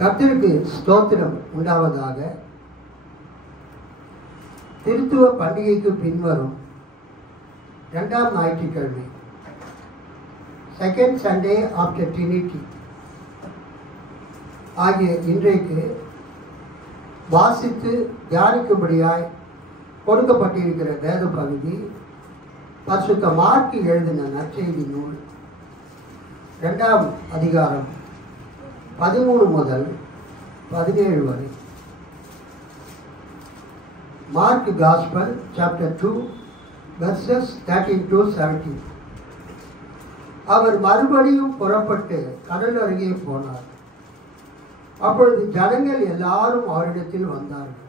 கர்த்தருக்கு ஸ்தோத்திரம் உண்டாவதாக. திருத்துவ பண்டிகைக்கு பின்வரும் 2ஆம் ஞாயிற்றுக்கிழமை, செகண்ட் சண்டே ஆஃப்டர் ட்ரினிட்டி ஆகிய இன்றைக்கு வாசித்து தியானிக்கும்படியாய் கொடுக்கப்பட்டிருக்கிற வேத பகுதி பரிசுத்த மார்க்கு எழுதின நற்செய்தி நூல் 2ஆம் அதிகாரம் 13 முதல் 17 வரை. Mark gospel chapter 2 verses 13 to 17. அவர் மறுபடியும் புறப்பட்டு கடல் அருகே போனார். அப்பொழுது ஜனங்கள் எல்லாரும் அவரிடத்தில் வந்தார்கள்.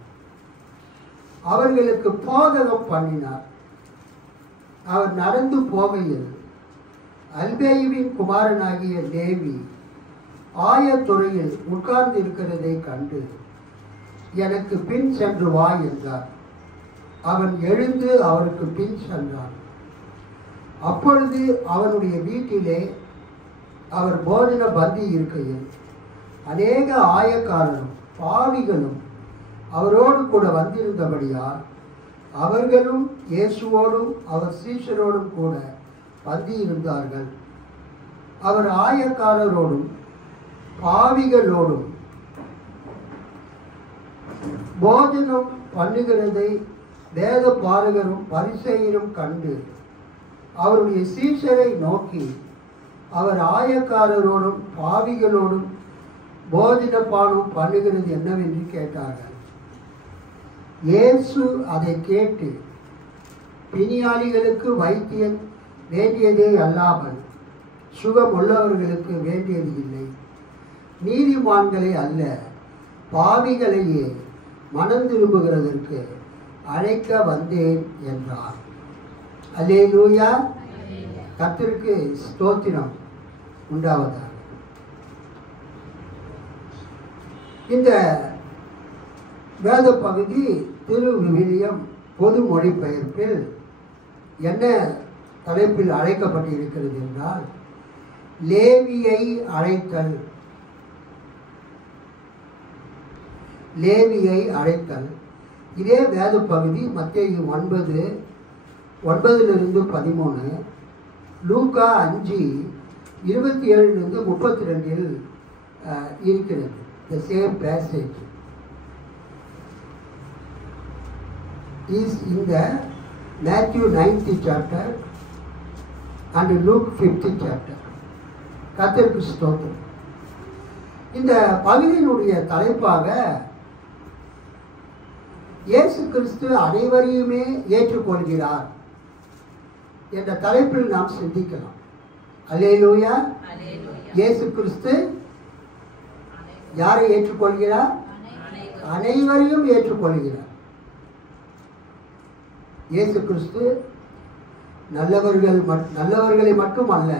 அவர்களுக்கு போதகம் பண்ணினார். அவர் நடந்து போகையில் அல்பேயுவின் குமாரனாகிய லேவி ஆயத்துறையில் உட்கார்ந்து இருக்கிறதை கண்டு, எனக்கு பின் சென்று வா என்றார். அவன் எழுந்து அவருக்கு பின் சென்றான். அப்பொழுது அவனுடைய வீட்டிலே அவர் போஜன பந்தி இருக்கையில் அநேக ஆயக்காரரும் பாவிகளும் அவரோடு கூட வந்திருந்தபடியால் அவர்களும் இயேசுவோடும் அவர் சீஷரோடும் கூட பந்தி இருந்தார்கள். அவர் ஆயக்காரரோடும் பாவிகளோடும் போஜனம் பண்ணுகிறதை வேத பாரகரும் பரிசேயரும் கண்டு அவருடைய சீஷரை நோக்கி, அவர் ஆயக்காரரோடும் பாவிகளோடும் போஜனப்பானம் பண்ணுகிறது என்னவென்று கேட்டார்கள். இயேசு அதை கேட்டு, பிணியாளிகளுக்கு வைத்தியன் வேண்டியதே அல்லாமல் சுகம் உள்ளவர்களுக்கு வேண்டியது இல்லை, நீதிமான்களை அல்ல பாவிகளையே மனம் திரும்புகிறதற்கு அழைக்க வந்தேன் என்றார். அல்லேலூயா. கர்த்தருக்கு ஸ்தோத்திரம் உண்டாவதாக. இந்த வேத பகுதி திரு விவிலியம் பொது மொழிபெயர்ப்பில் என்ன தலைப்பில் அழைக்கப்பட்டிருக்கிறது என்றால், லேவியை அழைத்தல். லேவியை அழைத்தல். இதே வேத பகுதி மத்தேயு 9:9-13, லூக்கா 5:27-32 இருக்கிறது. The same passage is in the Matthew 9th chapter and Luke 5th chapter. கர்த்தருக்கு ஸ்தோத்திரம். இந்த பகுதியினுடைய தலைப்பாக இயேசு கிறிஸ்து அனைவரையுமே ஏற்றுக்கொள்கிறார் என்ற தலைப்பில் நாம் சிந்திக்கலாம். அல்லேலூயா. இயேசு கிறிஸ்து யாரை ஏற்றுக்கொள்கிறார்? அனைவரையும் ஏற்றுக்கொள்கிறார். இயேசு கிறிஸ்து நல்லவர்களை மட்டும் அல்ல,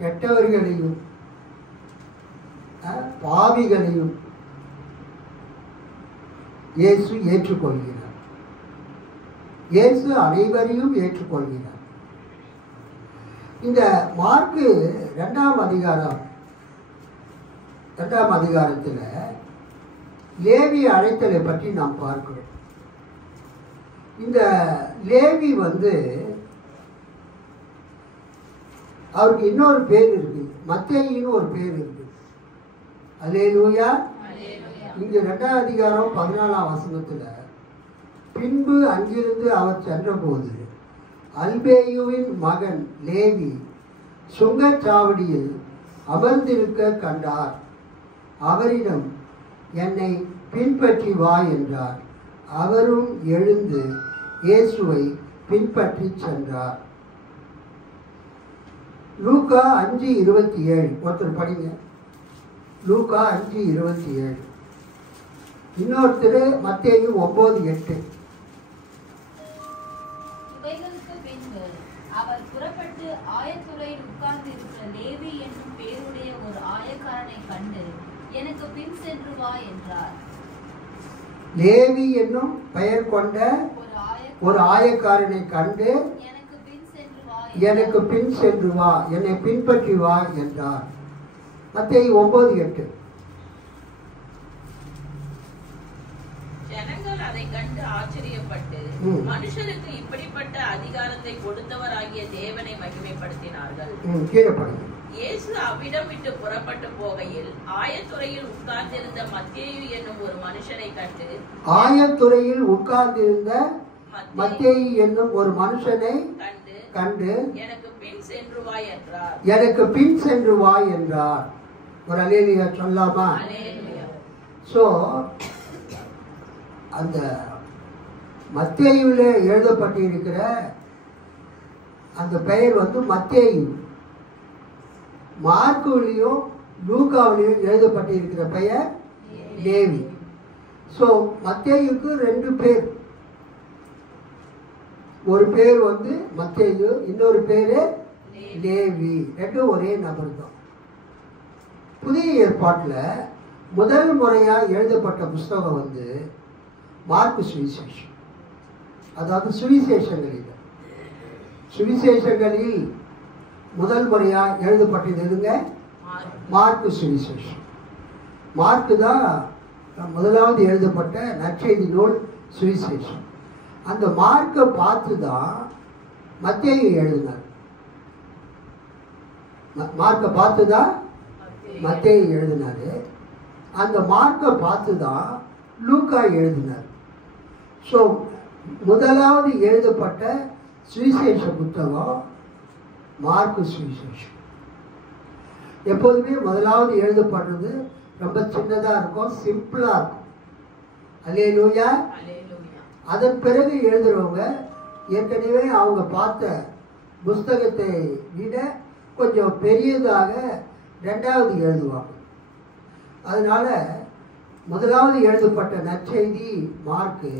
கெட்டவர்களையும் பாவிகளையும் இயேசு ஏற்றுக்கொள்கிறார். இயேசு அனைவரையும் ஏற்றுக்கொள்கிறார். இந்த மார்க்கு 2ஆம் அதிகாரத்தில் லேவி அழைத்தலை பற்றி நாம் பார்க்கிறோம். இந்த லேவி அவருக்கு இன்னொரு பேர் இருக்கு, மத்தேயுன்னு ஒரு பேர் இருக்கு. அல்லேலூயா. இங்கு 2ஆம் அதிகாரம் 14ஆம் வசனத்தில், பின்பு அங்கிருந்து அவர் சென்றபோது அல்பேயுவின் மகன் லேவி சுங்கச்சாவடியில் அமர்ந்திருக்க கண்டார். அவரிடம், என்னை பின்பற்றி வா என்றார். அவரும் எழுந்து இயேசுவை பின்பற்றி சென்றார். லூக்கா 5:27 ஒருத்தர் படிங்க. லூக்கா 5:27. இன்னொருத்தர் மத்தேயு 9:8. இவைகளுக்கு பின்பு அவர் புறப்பட்டு ஆயத்துறையில் உட்கார்ந்து இருக்கிற லேவி என்னும் பேருடைய ஒரு ஆயக்காரனை கண்டு, எனக்கு பின் சென்று வா என்றார். லேவி என்னும் பெயர் கொண்ட ஒரு ஆயக்காரனை கண்டு, எனக்கு பின் சென்று வா, என்னை பின்பற்றி வா என்றார். மத்தேயு 9:8. மனுஷருக்கு இப்படிப்பட்ட அதிகாரத்தை கொடுத்தவராகிய தேவனை மகிமைப்படுத்தினார்கள். இயேசு அவ்விடம் விட்டு புறப்பட்டு போகையில் ஆயத்துறையில் உட்கார்ந்திருந்த மத்தேயு என்னும் ஒரு மனுஷனை கண்டு எனக்கு பின் சென்று வா என்றார். எனக்கு பின் சென்று வா என்றார். ஒரு அல்லேலூயா சொல்லாமா? சோ அந்த மத்தேயுவிலே எழுதப்பட்டிருக்கிற அந்த பெயர் மத்தேயு. மார்க்குவிலையும் லூக்காவிலையும் எழுதப்பட்டிருக்கிற பெயர் லேவி. ஸோ மத்தேயுக்கு 2 பேர். ஒரு பேர் மத்தேயு, இன்னொரு பேரு லேவி. 2 ஒரே நபர் தான். புதிய ஏற்பாட்டில் முதல் முறையா எழுதப்பட்ட புஸ்தகம் மார்க்கு சுவிசேஷம். அதாவது சுவிசேஷங்களில் முதல் முறையா எழுதப்பட்டது எதுங்க? மார்க்கு சுவிசேஷம். மார்க்கு தான் முதலாவது எழுதப்பட்ட நற்செய்தி நூல் சுவிசேஷம். அந்த மார்க்கை பார்த்து தான் மத்தேயு எழுதினார். மார்க்கை பார்த்து தான் மத்தேயு எழுதினாரு. அந்த மார்க்கை பார்த்து தான் லூக்கா எழுதினார். ஸோ முதலாவது எழுதப்பட்ட சுவிசேஷ புத்தகம் மார்க்கு சுவிசேஷம். எப்போதுமே முதலாவது எழுதப்படுறது ரொம்ப சின்னதாக இருக்கும், சிம்பிளாக இருக்கும். அல்லேலூயா. அதன் பிறகு எழுதுறவங்க ஏற்கனவே அவங்க பார்த்த புஸ்தகத்தை விட கொஞ்சம் பெரியதாக 2வது எழுதுவாங்க. அதனால முதலாவது எழுதப்பட்ட நற்செய்தி மார்க்கு,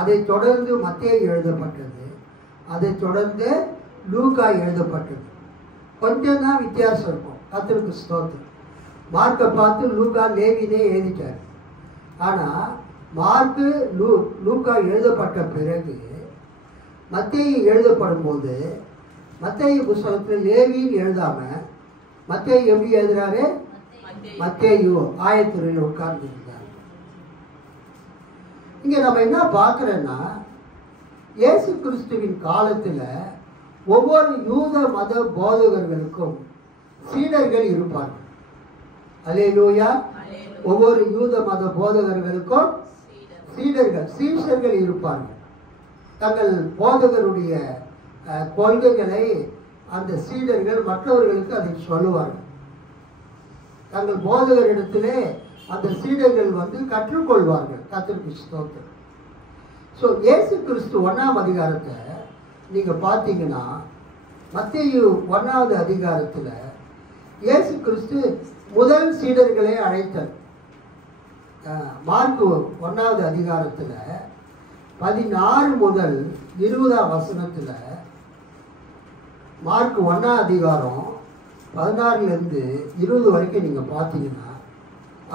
அதை தொடர்ந்து மத்தேயு எழுதப்பட்டது, அதை தொடர்ந்து லூக்கா எழுதப்பட்டது. கொஞ்சம் தான் வித்தியாசம் இருக்கும். கர்த்தருக்கு ஸ்தோத்திரம். மார்க்கை பார்த்து லூக்கா லேவினே எழுதிட்டார். ஆனால் மார்க்கு லூக்கா எழுதப்பட்ட பிறகு மத்தேயு எழுதப்படும் போது மத்தேயு புஸ்தகத்தில் லேவின்னு எழுதாம மத்தேயு எப்படி எழுதுறாரு? மத்தேயு ஆயத்துறையில் உட்கார்ந்து இருந்தார். இங்க நம்ம என்ன பார்க்கிறோன்னா, இயேசு கிறிஸ்துவின் காலத்துல ஒவ்வொரு யூத மத போதகர்களுக்கும் சீடர்கள் இருப்பார்கள். அல்லேலூயா. ஒவ்வொரு யூத மத போதகர்களுக்கும் சீஷர்கள் இருப்பார்கள். தங்கள் போதகருடைய கொள்கைகளை அந்த சீடர்கள் மற்றவர்களுக்கு அதை சொல்லுவார்கள். தங்கள் போதகரிடத்திலே அந்த சீடர்கள் கற்றுக்கொள்வார்கள். கர்த்தருக்கு ஸ்தோத்திரம். ஸோ இயேசு கிறிஸ்து 1ஆம் அதிகாரத்தை நீங்க பார்த்தீங்கன்னா, மத்தேயு 1வது அதிகாரத்தில் இயேசு கிறிஸ்து முதல் சீடர்களை அழைத்தார். மார்க்கு 1வது அதிகாரத்தில் 16 முதல் 20ஆம் வசனத்தில், மார்க்கு 1ஆம் அதிகாரம் 16லிருந்து 20 வரைக்கும் நீங்க பார்த்தீங்கன்னா,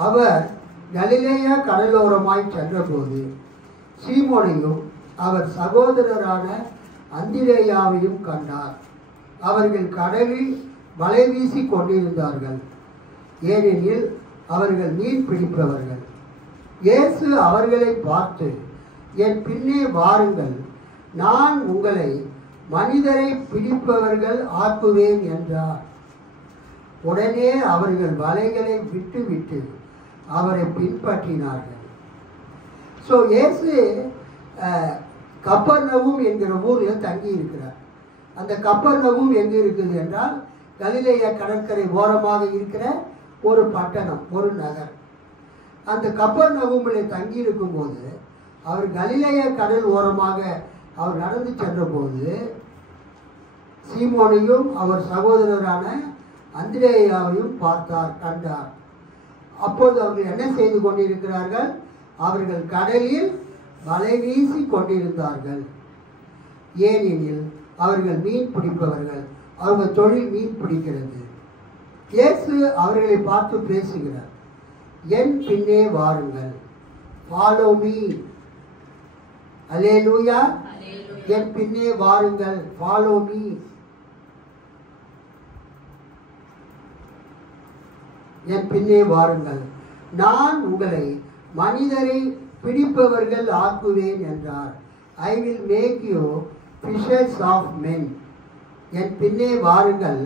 அவர் கலிலேயா கடலோரமாய் சென்றபோது சீமோனையும் அவர் சகோதரரான அந்திரேயாவையும் கண்டார். அவர்கள் கடலில் வலை வீசி கொண்டிருந்தார்கள், ஏனெனில் அவர்கள் மீன் பிடிப்பவர்கள். இயேசு அவர்களை பார்த்து, என் பின்னே வாருங்கள், நான் உங்களை மனிதரை பிடிப்பவர்கள் ஆக்குவேன் என்றார். உடனே அவர்கள் வலைகளை விட்டு அவரை பின்பற்றினார்கள். ஸோ இயேசு கப்பர்நகும் என்கிற ஊரில் தங்கி இருக்கிறார். அந்த கப்பர்நகும் எங்கே இருக்குது என்றால், கலிலேயா கடற்கரை ஓரமாக இருக்கிற ஒரு பட்டணம், ஒரு நகர். அந்த கப்பர்நகுமில் தங்கி இருக்கும்போது அவர் கலிலேயா கடல் ஓரமாக அவர் நடந்து சென்றபோது சீமோனையும் அவர் சகோதரரான அந்திரேயாவையும் கண்டார். அப்போது அவர்கள் என்ன செய்து கொண்டிருக்கிறார்கள்? அவர்கள் கடலில் வலை வீசி கொண்டிருந்தார்கள், ஏனெனில் அவர்கள் மீன் பிடிப்பவர்கள். அவங்க தொழில் மீன் பிடிக்கிறது. இயேசு அவர்களை பார்த்து பேசுகிறார், என் பின்னே வாருங்கள், ஃபாலோ மீ. அல்லேலூயா. என் பின்னே வாருங்கள், ஃபாலோ மீ. என் பின்னே வாருங்கள், நான் உங்களை மனிதரை பிடிப்பவர்கள் ஆக்குவேன் என்றார். I will make you fishers of men. என் பின்னே வாருங்கள்,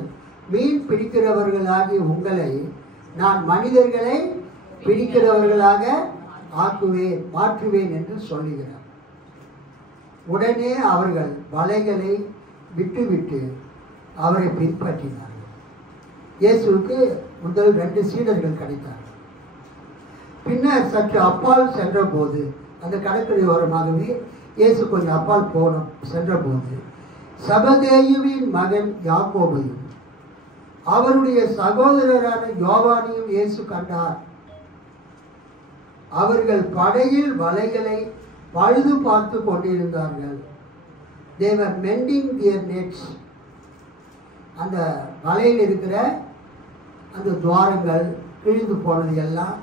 மீன் பிடிக்கிறவர்களாகி உங்களை நான் மனிதர்களை பிடிக்கிறவர்களாக மாற்றுவேன் என்று சொல்லுகிறார். உடனே அவர்கள் வலைகளை விட்டுவிட்டு அவரை பின்பற்றினார்கள். இயேசுவுக்கு முதல் 2 சீடர்கள் கிடைத்தார்கள். பின்னர் சற்று அப்பால் சென்றபோது, அந்த கடற்கரை ஓரமாகவே இயேசு கொஞ்சம் அப்பால் சென்றபோது செபதேயுவின் மகன் யாக்கோபையும் அவருடைய சகோதரரான யோவானையும் இயேசு கண்டார். அவர்கள் படகில் வலைகளை பழுது பார்த்து கொண்டிருந்தார்கள். They were mending their nets. அந்த வலையில் இருக்கிற அந்த துவாரங்கள் கிழிந்து போனது எல்லாம்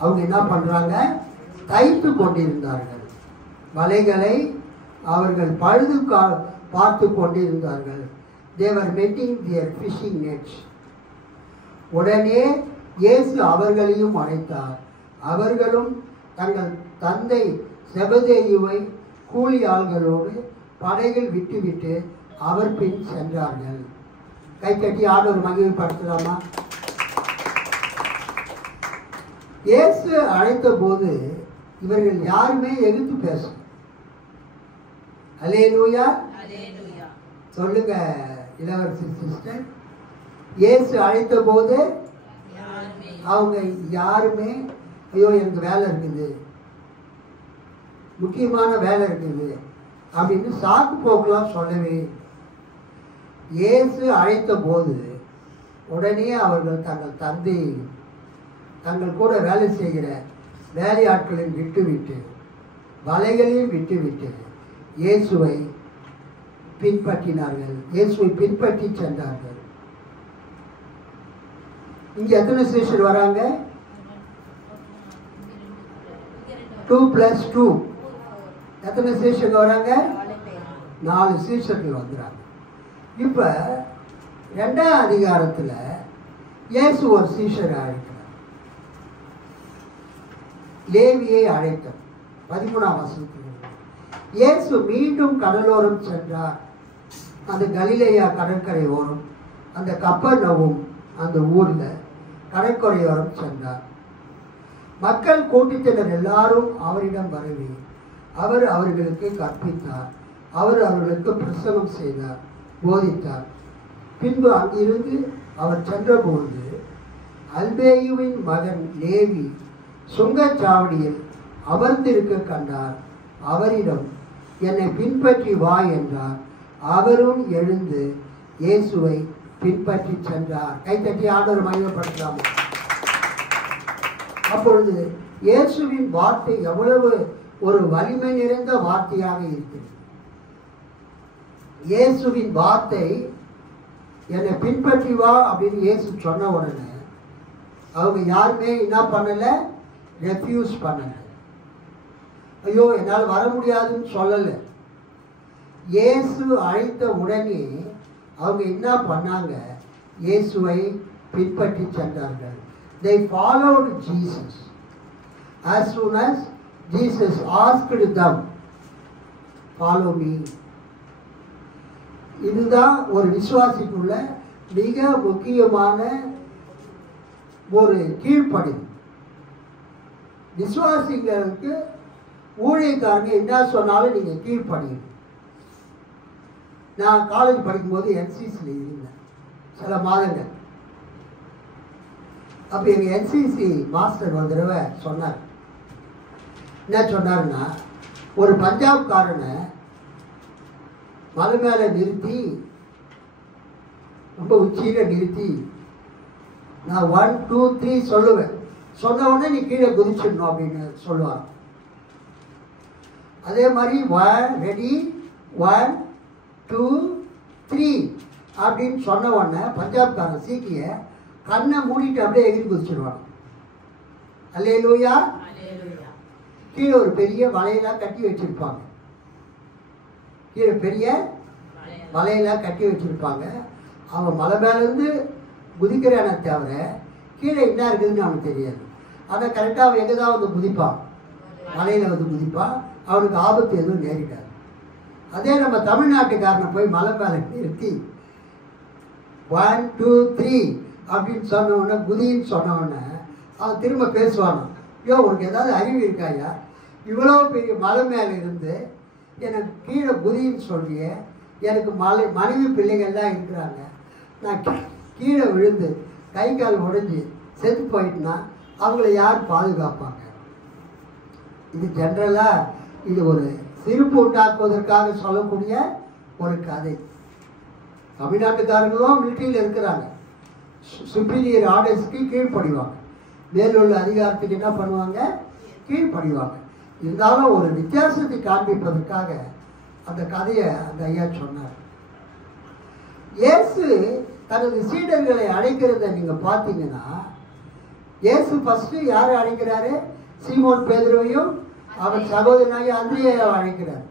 அவங்க என்ன பண்றாங்க? தைத்து கொண்டிருந்தார்கள். வலைகளை அவர்கள் பழுது பார்த்து கொண்டிருந்தார்கள். They were mending their fishing nets. உடனே இயேசு அவர்களையும் அழைத்தார். அவர்களும் தங்கள் தந்தை செபதேயுவை கூலி ஆள்களோடு படகில் விட்டுவிட்டு அவர் பின் சென்றார்கள். கை கட்டி ஆண்டவர் மகிமைப்படுத்தலாமா? இயேசு அழைத்த போது இவர்கள் யாருமே எதிர்த்து பேச. அல்லேலூயா சொல்லுங்க இளவரசி சிஸ்டர். இயேசு அழைத்த போது அவங்க யாருமே ஐயோ எனக்கு வேலை இருக்குது, முக்கியமான வேலை இருக்குது அப்படின்னு சாக்கு போக்கலாம் சொல்லவே. இயேசு அழைத்த போது உடனே அவர்கள் தங்கள் தந்தை தங்கள் கூட வேலை செய்கிற வேலையாட்களையும் விட்டுவிட்டு வலைகளையும் விட்டுவிட்டு இயேசுவை பின்பற்றினார்கள். இயேசுவை பின்பற்றி சென்றார்கள். இங்க எத்தனை சீஷர் வராங்க? 2+2 எத்தனை சீஷர்கள் வராங்க? 4 சீஷர்கள் வந்துறாங்க. இப்ப 2ஆம் அதிகாரத்துல இயேசு ஒரு சீஷரை அழைக்கிறார். லேவியை அழைத்தார். 13ஆம் வசனத்தில் இயேசு மீண்டும் கடலோரம் சென்றார். அந்த கலிலேயா கடற்கரை ஓரம், அந்த கப்பர்நகூம் அந்த ஊர்ல கடற்கரையோரம் சென்றார். மக்கள் கூட்டத்தினர் எல்லாரும் அவரிடம் வரவே அவர் அவர்களுக்கு கற்பித்தார். அவர் அவர்களுக்கு பிரசங்கம் செய்தார், போதித்தார். பின்பு அங்கிருந்து அவர் சென்றபோது அல்பேயுவின் மகன் லேவி சுங்கச்சாவடியில் அமர்ந்திருக்க கண்டார். அவரிடம் என்னை பின்பற்றி வா என்றார். அவரும் எழுந்து இயேசுவை பின்பற்றி சென்றார். கைத்தட்டி ஆண்டவர் மகிமைப்படுத்தலாம். அப்பொழுது இயேசுவின் வார்த்தை எவ்வளவு ஒரு வலிமை நிறைந்த வார்த்தையாக இருக்கிறது. இயேசுவின் வார்த்தை என்னை பின்பற்றி வா அப்படின்னு இயேசு சொன்ன உடனே அவங்க யாருமே என்ன பண்ணல? ரெஃப்யூஸ் பண்ணல. ஐயோ என்னால் வர முடியாதுன்னு சொல்லல. இயேசு அழைத்த உடனே அவங்க என்ன பண்ணாங்க? இயேசுவை பின்பற்றி சென்றார்கள். They followed Jesus. As soon as Jesus asked them, follow me. இதுதான் ஒரு விசுவாசிக்குள்ள மிக முக்கியமான ஒரு கீழ்ப்படி. விசுவாசிகளுக்கு ஊழியக்காரங்க என்ன சொன்னாலும் நீங்க கீழ்ப்படியும். நான் காலேஜ் படிக்கும்போது என்சிசியில் இருந்தேன் சில மாதங்கள். அப்போ எங்கள் என்சிசி மாஸ்டர் ஒரு தடவை சொன்னார். என்ன சொன்னார்னா, ஒரு பஞ்சாப்காரனை மலை மேலே நிறுத்தி, ரொம்ப உச்சியில் நிறுத்தி, நான் 1 2 3 சொல்லுவேன், சொன்ன உடனே நீ கீழே குதிச்சிடணும் அப்படின்னு சொல்லுவார். அதே மாதிரி 1 ரெடி 1 2 3 அப்படின்னு சொன்ன உடனே பஞ்சாப்காரன் சீக்கிய கண்ணை மூடிட்டு அப்படியே எகிரி குதிச்சிடுவாங்க. அல்லேலூயா. கீழே ஒரு பெரிய வலையெல்லாம் கட்டி வச்சிருப்பாங்க. கீழே பெரிய வலையெல்லாம் கட்டி வச்சிருப்பாங்க. அவன் மலை மேலேருந்து குதிக்கிறானே தவிர கீழே என்ன இருக்குதுன்னு அவனுக்கு தெரியாது. அதை கரெக்டாக அவன் எங்கே தான் வந்து குதிப்பான், மலையில் வந்து குதிப்பான். அவனுக்கு ஆபத்து எதுவும் நேரிடாது. அதே நம்ம தமிழ்நாட்டுக்காரனை போய் மலை மேலே நிறுத்தி 1 2 3 அப்படின்னு சொன்ன உடனே குதின்னு சொன்ன உடனே அவன் திரும்ப பேசுவானோ, ஐயோ உனக்கு ஏதாவது அறிவு இருக்காயா, இவ்வளோ பெரிய மலை மேலே இருந்து எனக்கு கீழே குதின்னு சொல்லியே, எனக்கு மனைவி பிள்ளைகள்லாம் இருக்கிறாங்க, நான் கீழே விழுந்து கை கால் உடைஞ்சி செத்து போயிட்டுனா அவங்கள யார் பாதுகாப்பாங்க? இது ஜென்ரலாக இது ஒரு சிரிப்பு உண்டாக்குவதற்காக சொல்லக்கூடிய ஒரு கதை. தமிழ்நாட்டுக்காரங்களும் மிலிட்ரியில் இருக்கிறாங்க, சுப்பீரியர் ஆர்டர்ஸ்க்கு கீழ்ப்படிவாங்க, மேலுள்ள அதிகாரத்துக்கு என்ன பண்ணுவாங்க, கீழ்ப்படிவாங்க. இருந்தாலும் ஒரு வித்தியாசத்தை காண்பிப்பதற்காக அந்த கதையை அந்த ஐயா சொன்னார். இயேசு தனது சீடர்களை அழைக்கிறத நீங்க பார்த்தீங்கன்னா, இயேசு ஃபர்ஸ்ட் யாரை அழைக்கிறாரு? சீமோன் பேதுருவையும் அவன் சகோதரனாகிய அந்திரேயாவை அழைக்கிறார்.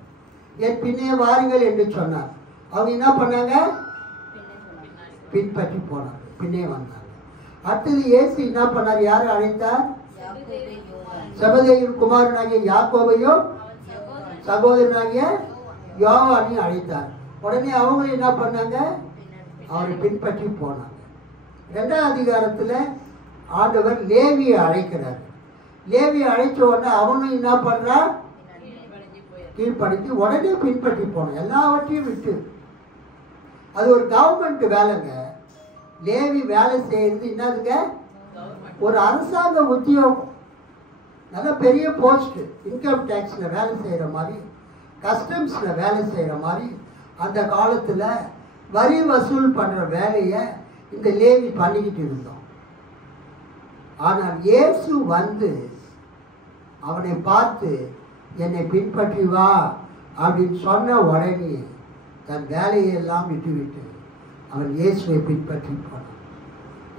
என் பின்னே வாருங்கள் என்று சொன்னார். அவங்க என்ன பண்ணாங்க? பின்பற்றி போனாங்க, பின்னே வந்தாங்க. அடுத்தது இயேசு என்ன பண்ணார்? யாரை அழைத்தார்? செபதேயின் குமாரனாகிய யாக்கோபையும் சகோதரனாகிய யோவானையும் அழைத்தார். உடனே அவங்க என்ன பண்ணாங்க? அவரை பின்பற்றி போனாங்க. 2ஆம் அதிகாரத்தில் ஆண்டவர் லேவியை அழைக்கிறார். லேவியை அழைச்ச உடனே அவனும் என்ன பண்றான்? கீழ்படித்து உடனே பின்பற்றி போனோம், எல்லாவற்றையும் விட்டு. அது ஒரு கவர்மெண்ட் வேலைங்க. லேவி வேலை செய்யறது என்னதுங்க? ஒரு அரசாங்க உத்தியோகம், நல்ல பெரிய போஸ்ட். இன்கம் டேக்ஸ்ல வேலை செய்யற மாதிரி, கஸ்டம்ஸ்ல வேலை செய்யற மாதிரி அந்த காலத்துல வரி வசூல் பண்ற வேலையை இந்த லேவி பண்ணிக்கிட்டு இருந்தோம். ஆனால் இயேசு வந்து அவனை பார்த்து என்னை பின்பற்றி வா அப்படின்னு சொன்ன உடனே தன் வேலையெல்லாம் விட்டுவிட்டு அவன் இயேசுவை பின்பற்றி போனான்.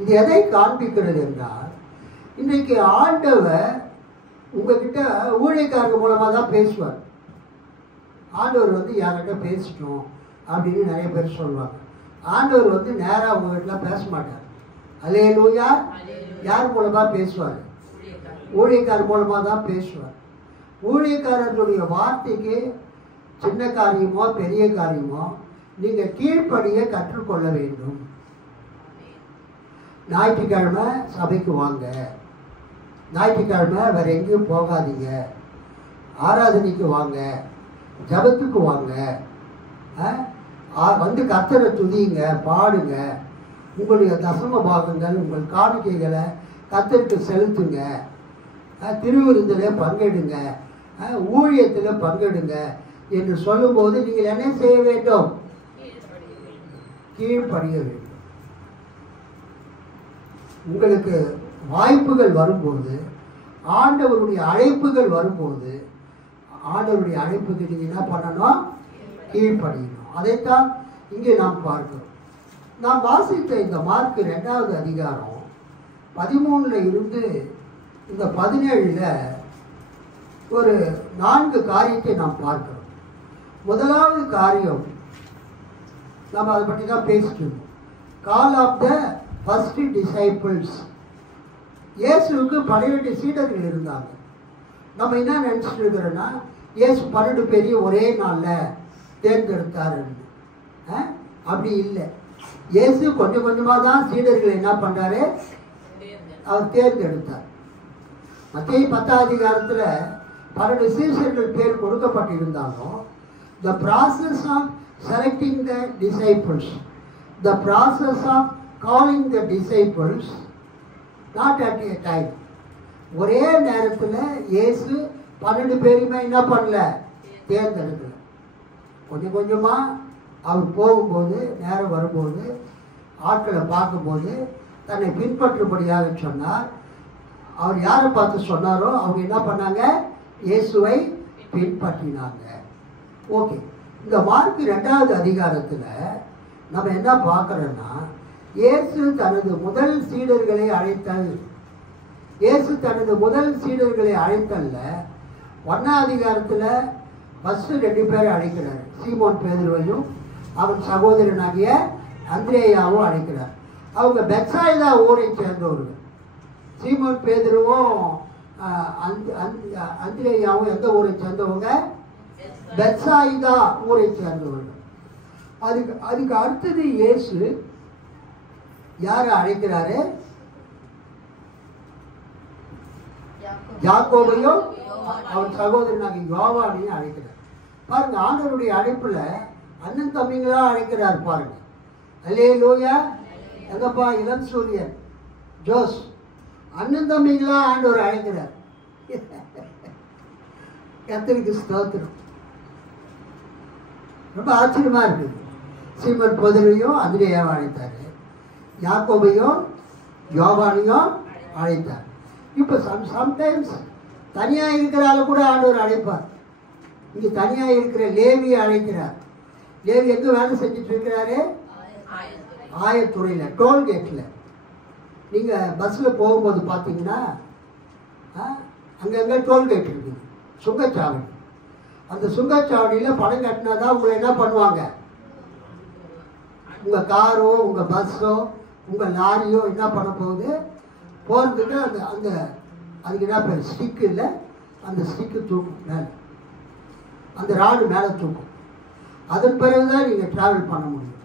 இது எதை காண்பிக்கிறது என்றால், இன்றைக்கு ஆண்டவர் உங்ககிட்ட ஊழியக்காரங்க மூலமாக தான் பேசுவார். ஆண்டவர் வந்து யார்கிட்ட பேசிட்டோம் அப்படின்னு நிறைய பேர் சொல்லுவாங்க. ஆண்டவர் வந்து நேராக உங்ககிட்ட பேச மாட்டார். அல்லேலூயா. யார் மூலமாக பேசுவார்? ஊழியக்காரர் மூலமாக தான் பேசுவார். ஊழியக்காரர்களுடைய வார்த்தைக்கு சின்ன காரியமோ பெரிய காரியமோ நீங்கள் கீழ்ப்படிய கற்றுக்கொள்ள வேண்டும். ஞாயிற்றுக்கிழமை சபைக்கு வாங்க, ஞாயிற்றுக்கிழமை வேற எங்கேயும் போகாதீங்க, ஆராதனைக்கு வாங்க, ஜபத்துக்கு வாங்க, வந்து கர்த்தரை துதிங்க, பாடுங்க, உங்களுடைய தசம பாகங்கள் உங்கள் காணிக்கைகளை கர்த்தருக்கு செலுத்துங்க, திருவிருந்தில் பங்கெடுங்க, ஊழியத்தில் பங்கெடுங்க என்று சொல்லும்போது நீங்கள் என்ன செய்ய வேண்டும்? கீழ்ப்படிய வேண்டும். உங்களுக்கு வாய்ப்புகள் வரும்போது, ஆண்டவருடைய அழைப்புகள் வரும்போது, ஆண்டவருடைய அழைப்புக்கு நீங்கள் என்ன பண்ணணும்? கீழ்ப்படியணும். அதைத்தான் இங்கே நாம் பார்க்கிறோம். நாம் வாசித்த இந்த மார்க் 2ஆவது அதிகாரம் 13 இருந்து இந்த 17 ஒரு 4 காரியத்தை நாம் பார்க்கிறோம். முதலாவது காரியம் நம்ம அதை பற்றி தான் பேசிட்டு இருக்கோம். கால் ஆஃப் த ஃபர்ஸ்ட் டிசைபிள்ஸ். இயேசுவுக்கு 12 சீடர்கள் இருந்தாங்க. நம்ம என்ன நினச்சிட்டு இருக்கிறோன்னா, இயேசு 12 பேரையும் ஒரே நாளில் தேர்ந்தெடுத்தார். அப்படி இல்லை. இயேசு கொஞ்சம் கொஞ்சமாக தான் சீடர்களை என்ன பண்ணுறாரு? அவர் தேர்ந்தெடுத்தார். மத்தேயு 10ஆம் அதிகாரத்தில் 12 சீஷர்கள் பேர் கொடுக்கப்பட்டிருந்தாலும், the process of selecting the disciples, the process of calling the disciples, not at a time. ஒரே நேரத்தில் இயேசு 12 பேருமே என்ன பண்ணல? தேர்ந்தெடுக்கல. கொஞ்சம் கொஞ்சமாக அவர் போகும்போது, நேரம் வரும்போது, ஆட்களை பார்க்கும்போது தன்னை பின்பற்றும்படியாக சொன்னார். அவர் யாரை பார்த்து சொன்னாரோ அவங்க என்ன பண்ணாங்க? இயேசுவை பின்பற்றினாங்க. ஓகே, இந்த மார்க் 2ஆவது அதிகாரத்தில் நம்ம என்ன பார்க்குறோன்னா, இயேசு தனது முதல் சீடர்களை அழைத்தல். இயேசு தனது முதல் சீடர்களை அழைத்தல்ல, 1ஆம் அதிகாரத்தில் ஃபர்ஸ்ட் 2 பேரை அழைக்கிறார். சீமோன் பேதுருவையும் அவன் சகோதரனாகிய அந்திரேயாவும் அழைக்கிறார். அவங்க பெத்சாயிதா ஊரை சேர்ந்தவர்கள். சீமோன் பேதுருவும் அந்திரேயாவும் எந்த ஊரை சேர்ந்தவங்க? பெத்சாயிதா ஊரை சேர்ந்தவர்கள். அதுக்கு அடுத்தது இயேசு யாரை அழைக்கிறாரு? யாக்கோபையும் அவன் சகோதரனாக யோவானையும் அழைக்கிறார். பாருங்க, ஆண்டவருடைய அழைப்புல அண்ணன் தம்பிங்களா அழைக்கிறார். பாருங்க, அல்லேலூயா. எங்கப்பா இளம் சூரியன் ஜோஸ், அண்ணன் தம்பிங்களா ஆண்டவர் அழைக்கிறார். கர்த்தருக்கு ஸ்தோத்திரம். ரொம்ப ஆச்சரியமா இருக்குது. சீமன் பேதுருவையும் அந்திரேயாவை அழைத்தாரு, யாக்கோபையும் யோவானையும் அழைத்தார். இப்போ சம்டைம்ஸ் தனியாக இருக்கிறால கூட ஆண்டவர் அழைப்பார். இங்கே தனியாக இருக்கிற லேவியை அழைக்கிறார். லேவி எங்கே வேலை செஞ்சுட்டு இருக்கிறாரு? ஆயத்துறையில், டோல்கேட்டில். நீங்கள் பஸ்ஸில் போகும்போது பார்த்தீங்கன்னா அங்கங்கே டோல்கேட் இருக்குது, சுங்கச்சாவடி. அந்த சுங்கச்சாவடியில் பணம் கட்டினா தான் உங்களை என்ன பண்ணுவாங்க? உங்கள் காரோ உங்கள் பஸ்ஸோ உங்கள் லாரியோ என்ன பண்ண போகுது? போகிறதுக்கு அந்த அந்த அதுக்கு என்ன பேர்? ஸ்டிக்கு இல்லை, அந்த ஸ்டிக்கு தூக்கும் மேலே, அந்த ராடு மேலே தூக்கும். அதன் பிறகு தான் நீங்கள் ட்ராவல் பண்ண முடியும்.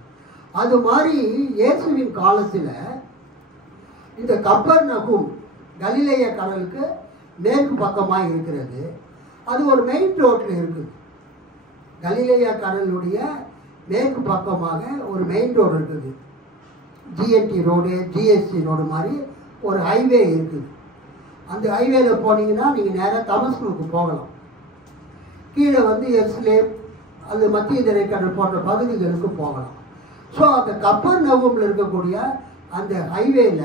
அது மாதிரி இயேசுவின் காலத்தில் இந்த கப்பர்நகூம் கலிலேய கடலுக்கு மேற்கு பக்கமாக இருக்கிறது. அது ஒரு மெயின் ரோட்டில் இருக்குது. கலிலேய கடலுடைய மேற்கு பக்கமாக ஒரு மெயின் ரோடு இருக்குது. ஜிஎன்டி ரோடு, ஜிஎஸ்டி ரோடு மாதிரி ஒரு ஹைவே இருக்குது. அந்த ஹைவேல போனீங்கன்னா நீங்கள் நேராக தமஸ்குக்கு போகலாம். கீழே வந்து எருசலேம் அது மத்திய தரைக்கடல் போன்ற பகுதிகளுக்கு போகலாம். ஸோ அந்த கப்பர்நகூமில் இருக்கக்கூடிய அந்த ஹைவேல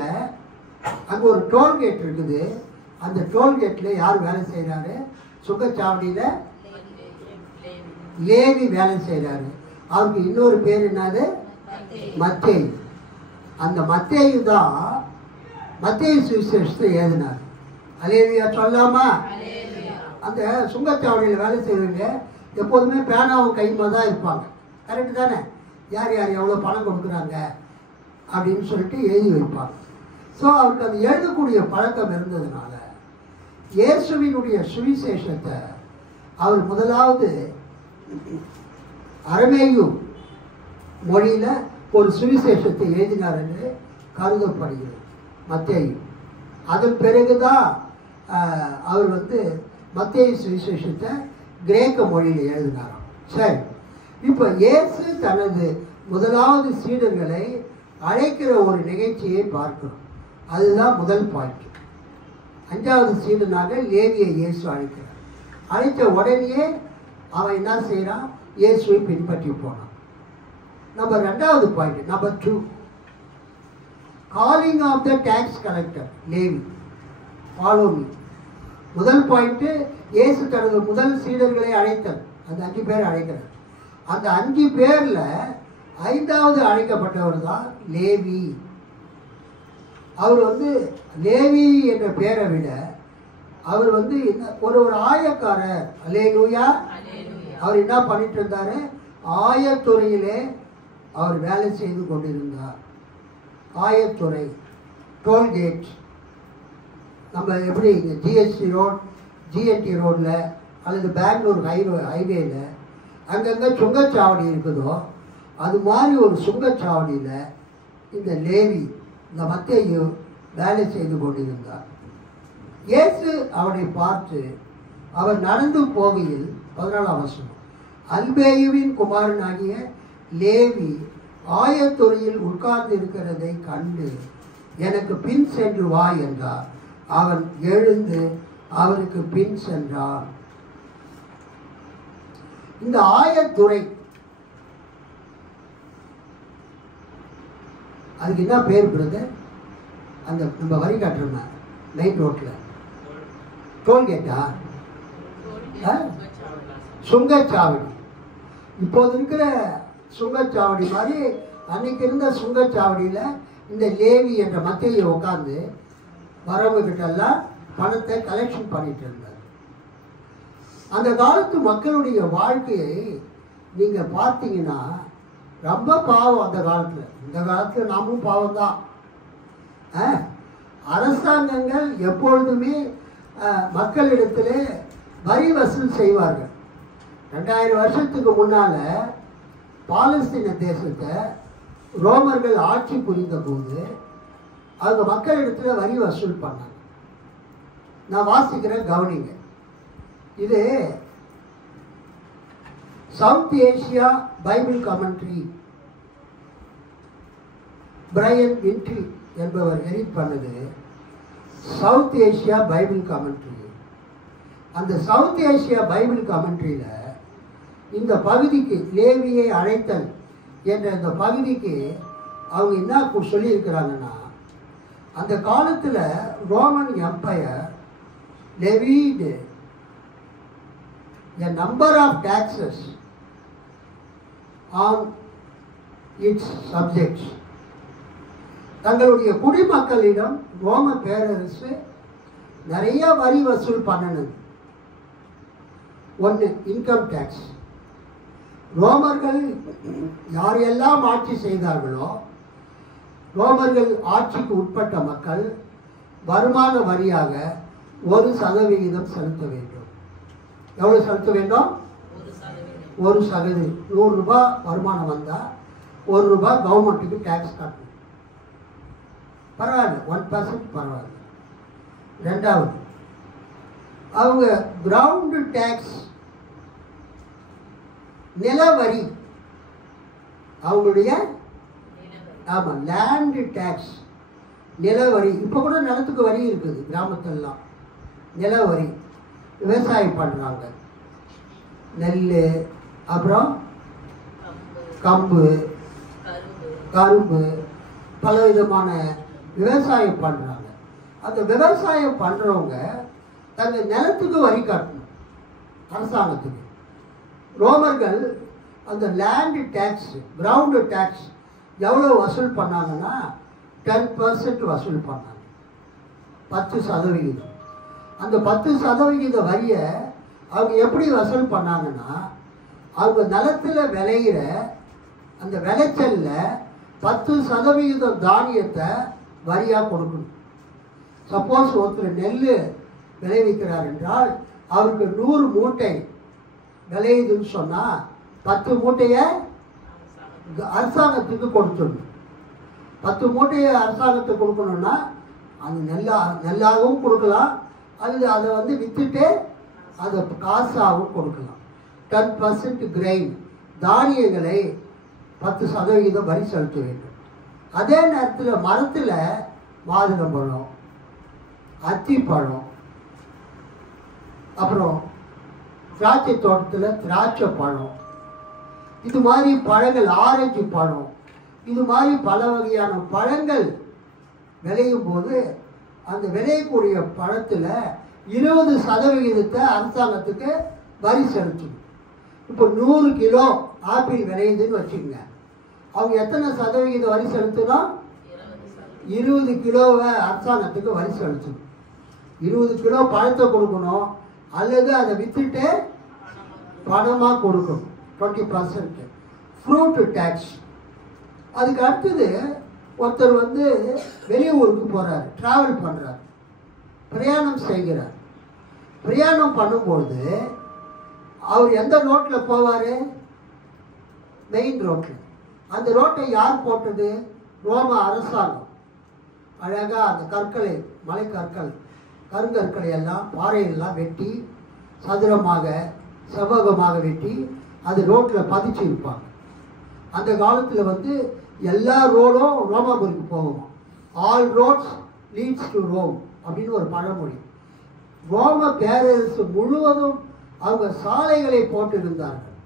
அங்கே ஒரு டோல்கேட் இருக்குது. அந்த டோல்கேட்டில் யார் வேலை செய்கிறாரு? சுங்கச்சாவடியில் லேவி வேலை செய்கிறாரு. அவருக்கு இன்னொரு பேர் என்னது? மத்தேயு. அந்த மத்தேயு தான் மத்தேயு சுவிசேஷத்தை எழுதினார். அல்லேலூயா சொல்லாமா? அந்த சுங்கச்சாவடியில் வேலை செய்கிறவங்க எப்போதுமே பேனாவும் கைமா தான் இருப்பாங்க. கரெக்டு தானே? யார் யார் எவ்வளோ பணம் கொடுக்குறாங்க அப்படின்னு சொல்லிட்டு எழுதி வைப்பாங்க. ஸோ அவருக்கு அது எழுதக்கூடிய பழக்கம் இருந்ததுனால இயேசுவினுடைய சுவிசேஷத்தை அவர் முதலாவது அரமேயு மொழியில் ஒரு சுவிசேஷத்தை எழுதினார் என்று கருதப்படுகிறது மத்தேயு. அதன் பிறகுதான் அவர் வந்து மத்தேயு சுவிசேஷத்தை கிரேக்க மொழியில் எழுதினாராம். சரி, இப்போ இயேசு தனது முதலாவது சீடர்களை அழைக்கிற ஒரு நிகழ்ச்சியை பார்க்கிறோம். அதுதான் முதல் பாயிண்ட். 5வது சீடனாக லேவியை இயேசு அழைக்கிறார். அழைத்த உடனே அவன் என்ன செய்யறான்? இயேசுவை பின்பற்றி போனான். நம்பர் 2வது point, number 2, calling of the tax collector Levi, follow me. முதல் பாயிண்ட், இயேசு தனது முதல் சீடர்களை அழைத்தார். அந்த 5 பேர் அழைக்கிறார். அந்த 5 பேர்ல 5வது அழைக்கப்பட்டவர் தான் லேவி. அவர் வந்து லேவி என்ற பேரை விட அவர் வந்து ஒரு ஆயக்காரர். அல்லேலூயா. அவர் என்ன பண்ணிட்டு இருந்தாரு? ஆயத்துறையிலே அவர் வேலை செய்து கொண்டிருந்தார். ஆயத்துறை, டோல்கேட். நம்ம எப்படி இங்கே ஜிஎஸ்டி ரோட், ஜிஎன்டி ரோடில் அல்லது பெங்களூர் ஹைவேல அங்கங்கே சுங்கச்சாவடி இருக்குதோ அது மாதிரி ஒரு சுங்கச்சாவடியில் இந்த லேவி, இந்த மத்தேயு வேலை செய்து கொண்டிருந்தார். இயேசு அவனை பார்த்து அவர் நடந்து போகையில் 14ஆம் வசனம், அல்பேயுவின் குமாரனாகிய லேவி ஆயத்துறையில் உட்கார்ந்து இருக்கிறதை கண்டு எனக்கு பின் சென்று வா என்றார். அவன் எழுந்து அவருக்கு பின் சென்றான். இந்த ஆயத்துறை அதுக்கு என்ன பேர் பிரதர்? அந்த நம்ம வரி காட்டுறோம் மெயின் ரோட்ல டோல்கேட்டா? சுங்கச்சாவடி. இப்போது இருக்கிற சுங்கச்சாவடி மாதிரி அன்னைக்கு இருந்த சுங்கச்சாவடியில் இந்த லேவி என்ற மத்தேயு உட்கார்ந்து வரவங்கிட்டெல்லாம் பணத்தை கலெக்ஷன் பண்ணிட்டு இருந்தார். அந்த காலத்து மக்களுடைய வாழ்க்கையை நீங்கள் பார்த்தீங்கன்னா ரொம்ப பாவம். அந்த காலத்தில், இந்த காலத்தில் நாமும் பாவம் தான். அரசாங்கங்கள் எப்பொழுதுமே மக்களிடத்தில் வரி வசூல் செய்வார்கள். 2000 வருஷத்துக்கு முன்னால பாலஸ்தீன தேசத்தை ரோமர்கள் ஆட்சி புரிந்த போது அவங்க மக்களிடத்துல வரி வசூல் பண்ணாங்க. நான் வாசிக்கிறேன், கவனிங்க. இது South Asia Bible commentary Brian Wintle என்பவர் எடிட் பண்ணது. South Asia Bible commentary. அந்த சவுத் ஏசியா பைபிள் கமெண்ட்ரியில் இந்த பகுதிக்கு லேவியை அழைத்தல் என்ற இந்த பகுதிக்கு அவங்க என்ன சொல்லியிருக்கிறாங்கன்னா, அந்த காலத்தில் Roman empire levied a number of taxes on its subjects. தங்களுடைய குடிமக்களிடம் ரோம பேரரசு நிறைய வரி வசூல் பண்ணனது. ஒன்று இன்கம் டேக்ஸ். ரோமர்கள் யாரெல்லாம் ஆட்சி செய்தார்களோ, ரோமர்கள் ஆட்சிக்கு உட்பட்ட மக்கள் வருமான வரியாக 1% செலுத்த வேண்டும். எவ்வளவு செலுத்த வேண்டும்? 1%. 100 ரூபாய் வருமானம் வந்தால் 1 ரூபாய் கவர்மெண்ட்டுக்கு டேக்ஸ் கட்டணும். பரவாயில்ல, 1% பரவாயில்ல. ரெண்டாவது, அவங்க கிரவுண்ட் டேக்ஸ், நிலவரி, அவங்களுடைய ஆமாம் லேண்ட் டேக்ஸ், நிலவரி. இப்போ கூட நிலத்துக்கு வரி இருக்குது கிராமத்திலலாம். நிலவரி, விவசாயம் பண்ணுறாங்க, நெல், அப்புறம் கம்பு, கரும்பு, பல விதமான விவசாயம் பண்ணுறாங்க. அந்த விவசாயம் பண்ணுறவங்க தங்கள் நிலத்துக்கு வரி கட்டணும் அரசாங்கத்துக்கு. ரோமர்கள் அந்த லேண்ட் டேக்ஸ், கிரவுண்டு டேக்ஸ் எவ்வளோ வசூல் பண்ணாங்கன்னா 10% வசூல் பண்ணாங்க. 10%. அந்த 10% வரியை அவங்க எப்படி வசூல் பண்ணாங்கன்னா, அவங்க நிலத்தில் விளையிற அந்த விளைச்சல்ல 10% தானியத்தை வரியாக கொடுக்கணும். சப்போஸ் ஒருத்தர் நெல் விளைவிக்கிறார் என்றால் அவருக்கு 100 மூட்டை விளையுதுன்னு சொன்னால் 10 மூட்டையை அரசாங்கத்துக்கு கொடுத்துடணும். 10 மூட்டையை அரசாங்கத்துக்கு கொடுக்கணும்னா அந்த நெல்லாகவும் கொடுக்கலாம், அல்லது அதை வந்து விற்றுட்டு அதை காசாகவும் கொடுக்கலாம். 10% கிரெயின், தானியங்களை 10% வரி செலுத்த வேண்டும். அதே நேரத்தில் மரத்தில் மாதுளம்பழம், அத்திப்பழம், அப்புறம் திராட்சை தோட்டத்தில் திராட்சை பழம், இது மாதிரி பழங்கள், ஆரஞ்சு பழம், இது மாதிரி பல வகையான பழங்கள் விளையும் போது அந்த விளையக்கூடிய பழத்தில் 20% அரசாங்கத்துக்கு வரி செலுத்தணும். இப்போ 100 கிலோ ஆப்பிள் விளையுதுன்னு வச்சுக்கோங்க, அவங்க எத்தனை சதவிகித வரி செலுத்தணும்? 20 கிலோவை அரசாங்கத்துக்கு வரி செலுத்தணும். 20 கிலோ பழத்தை கொடுக்கணும், அல்லது அதை விற்றுட்டு பணமாக கொடுக்கணும் 20%. Fruit tax. அதுக்கு அடுத்தது ஒருத்தர் வந்து வெளியூருக்கு போகிறார், ட்ராவல் பண்ணுறார், பிரயாணம் செய்கிறார். பிரயாணம் பண்ணும்போது அவர் எந்த ரோட்டில் போவார்? மெயின் ரோட்டில். அந்த ரோட்டை யார் போட்டது? ரோம அரசாங்கம். அழகாக அந்த கற்களை, மலை கற்கள், கருங்கற்களை எல்லாம், பாறையெல்லாம் வெட்டி சதுரமாக செவ்வகமாக வெட்டி அது ரோட்டில் பதிச்சிருப்பாங்க. அந்த காலத்தில் வந்து எல்லா ரோடும் ரோமாபுரிக்கு போகும். All roads leads to Rome அப்படின்னு ஒரு பழமொழி. ரோம பேரரசு முழுவதும் அவங்க சாலைகளை போட்டிருந்தார்கள்.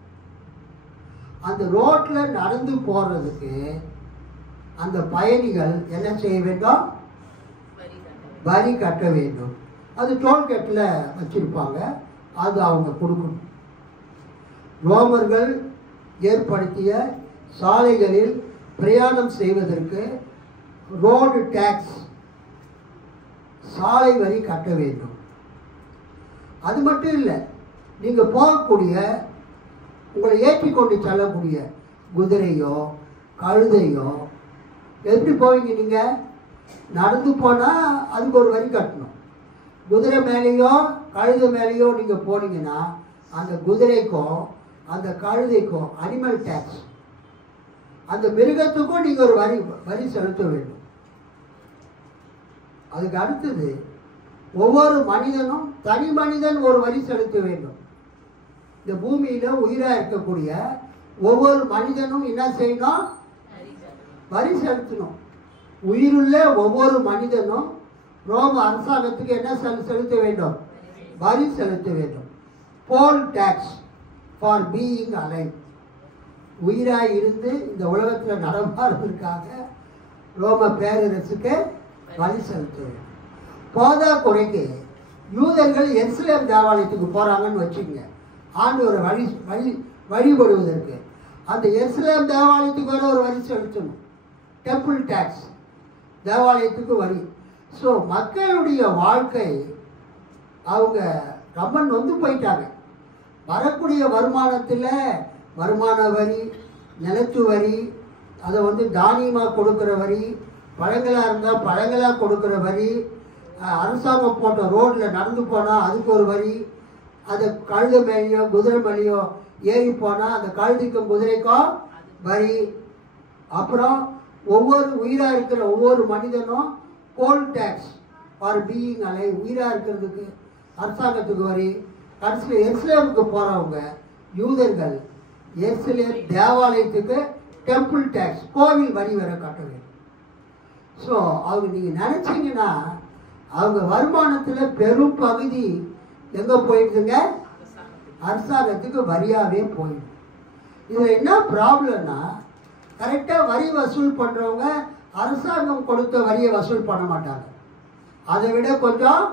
அந்த ரோட்டில் நடந்து போகிறதுக்கு அந்த பயணிகள் என்ன செய்ய வேண்டும்? வரி கட்ட வேண்டும். அது டோல்கேட்டில் வச்சிருப்பாங்க, அது அவங்க கொடுக்கணும். ரோமர்கள் ஏற்படுத்திய சாலைகளில் பிரயாணம் செய்வதற்கு ரோடு டேக்ஸ், சாலை வரி கட்ட வேண்டும். அது மட்டும் இல்லை, நீங்கள் போகக்கூடிய, உங்களை ஏற்றி கொண்டு செல்லக்கூடிய குதிரையோ கழுதையோ எப்படி போவீங்க? நீங்கள் நடந்து போனால் அதுக்கு ஒரு வரி கட்டணும். குதிரை மேலேயோ கழுதை மேலேயோ நீங்கள் போனீங்கன்னா அந்த குதிரைக்கும் அந்த கழுதைக்கும் அனிமல் டேக்ஸ், அந்த மிருகத்துக்கும் நீங்கள் ஒரு வரி செலுத்த வேண்டும். அதுக்கு அடுத்தது ஒவ்வொரு மனிதனும் தனி மனிதன் ஒரு வரி செலுத்த வேண்டும். இந்த பூமியில் உயிராக இருக்கக்கூடிய ஒவ்வொரு மனிதனும் என்ன செய்யணும்? வரி செலுத்தணும். உயிருள்ள ஒவ்வொரு மனிதனும் ரோம அரசாங்கத்துக்கு என்ன செலுத்த வேண்டும்? வரி செலுத்த வேண்டும். போல் டேக்ஸ் ஃபார் பீயிங் அலைவ். உயிராக இருந்து இந்த உலகத்தில் நடமாறுவதற்காக ரோம பேரரசுக்கு வரி செலுத்த வேண்டும். போதா குறைக்கு யூதர்கள் எருசலேம் தேவாலயத்துக்கு போகிறாங்கன்னு வச்சுக்கோங்க, ஆண்டவரை வழிபடுவதற்கு. அந்த எருசலேம் தேவாலயத்துக்கு வர ஒரு வரி செலுத்தணும். டெம்பிள் டேக்ஸ், தேவாலயத்துக்கு வரி. ஸோ மக்களுடைய வாழ்க்கை அவங்க ரொம்ப நொந்து போயிட்டாங்க. வரக்கூடிய வருமானத்தில் வருமான வரி, நிலத்து வரி, அதை தானியமாக கொடுக்குற வரி, பழங்களாக இருந்தால் பழங்களாக கொடுக்குற வரி, அரசாங்கம் போட்ட ரோட்டில் நடந்து போனால் அதுக்கு ஒரு வரி, அது கழுதை மேலேயோ குதிரை மேலேயோ ஏறி போனால் அந்த கழுதைக்கும் குதிரைக்கும் வரி. அப்புறம் ஒவ்வொரு உயிராக இருக்கிற ஒவ்வொரு மனிதனும் போல் டேக்ஸ் ஃபார் பீயிங் அலைவ், உயிராக இருக்கிறதுக்கு அரசாங்கத்துக்கு வரி. கடைசியில் எருசலேமுக்கு போகிறவங்க யூதர்கள் எருசலேம் தேவாலயத்துக்கு டெம்பிள் டேக்ஸ், கோவில் வரி வர கட்ட வேண்டும். ஸோ அவங்க நீங்கள் நினச்சிங்கன்னா அவங்க வருமானத்தில் பெரும் பகுதி எங்கே போயிடுதுங்க? அரசாங்கத்துக்கு வரியாகவே போயிடும். இதில் என்ன ப்ராப்ளம்னா, கரெக்டாக வரி வசூல் பண்ணுறவங்க அரசாங்கம் கொடுத்த வரியை வசூல் பண்ண மாட்டாங்க. அதை விட கொஞ்சம்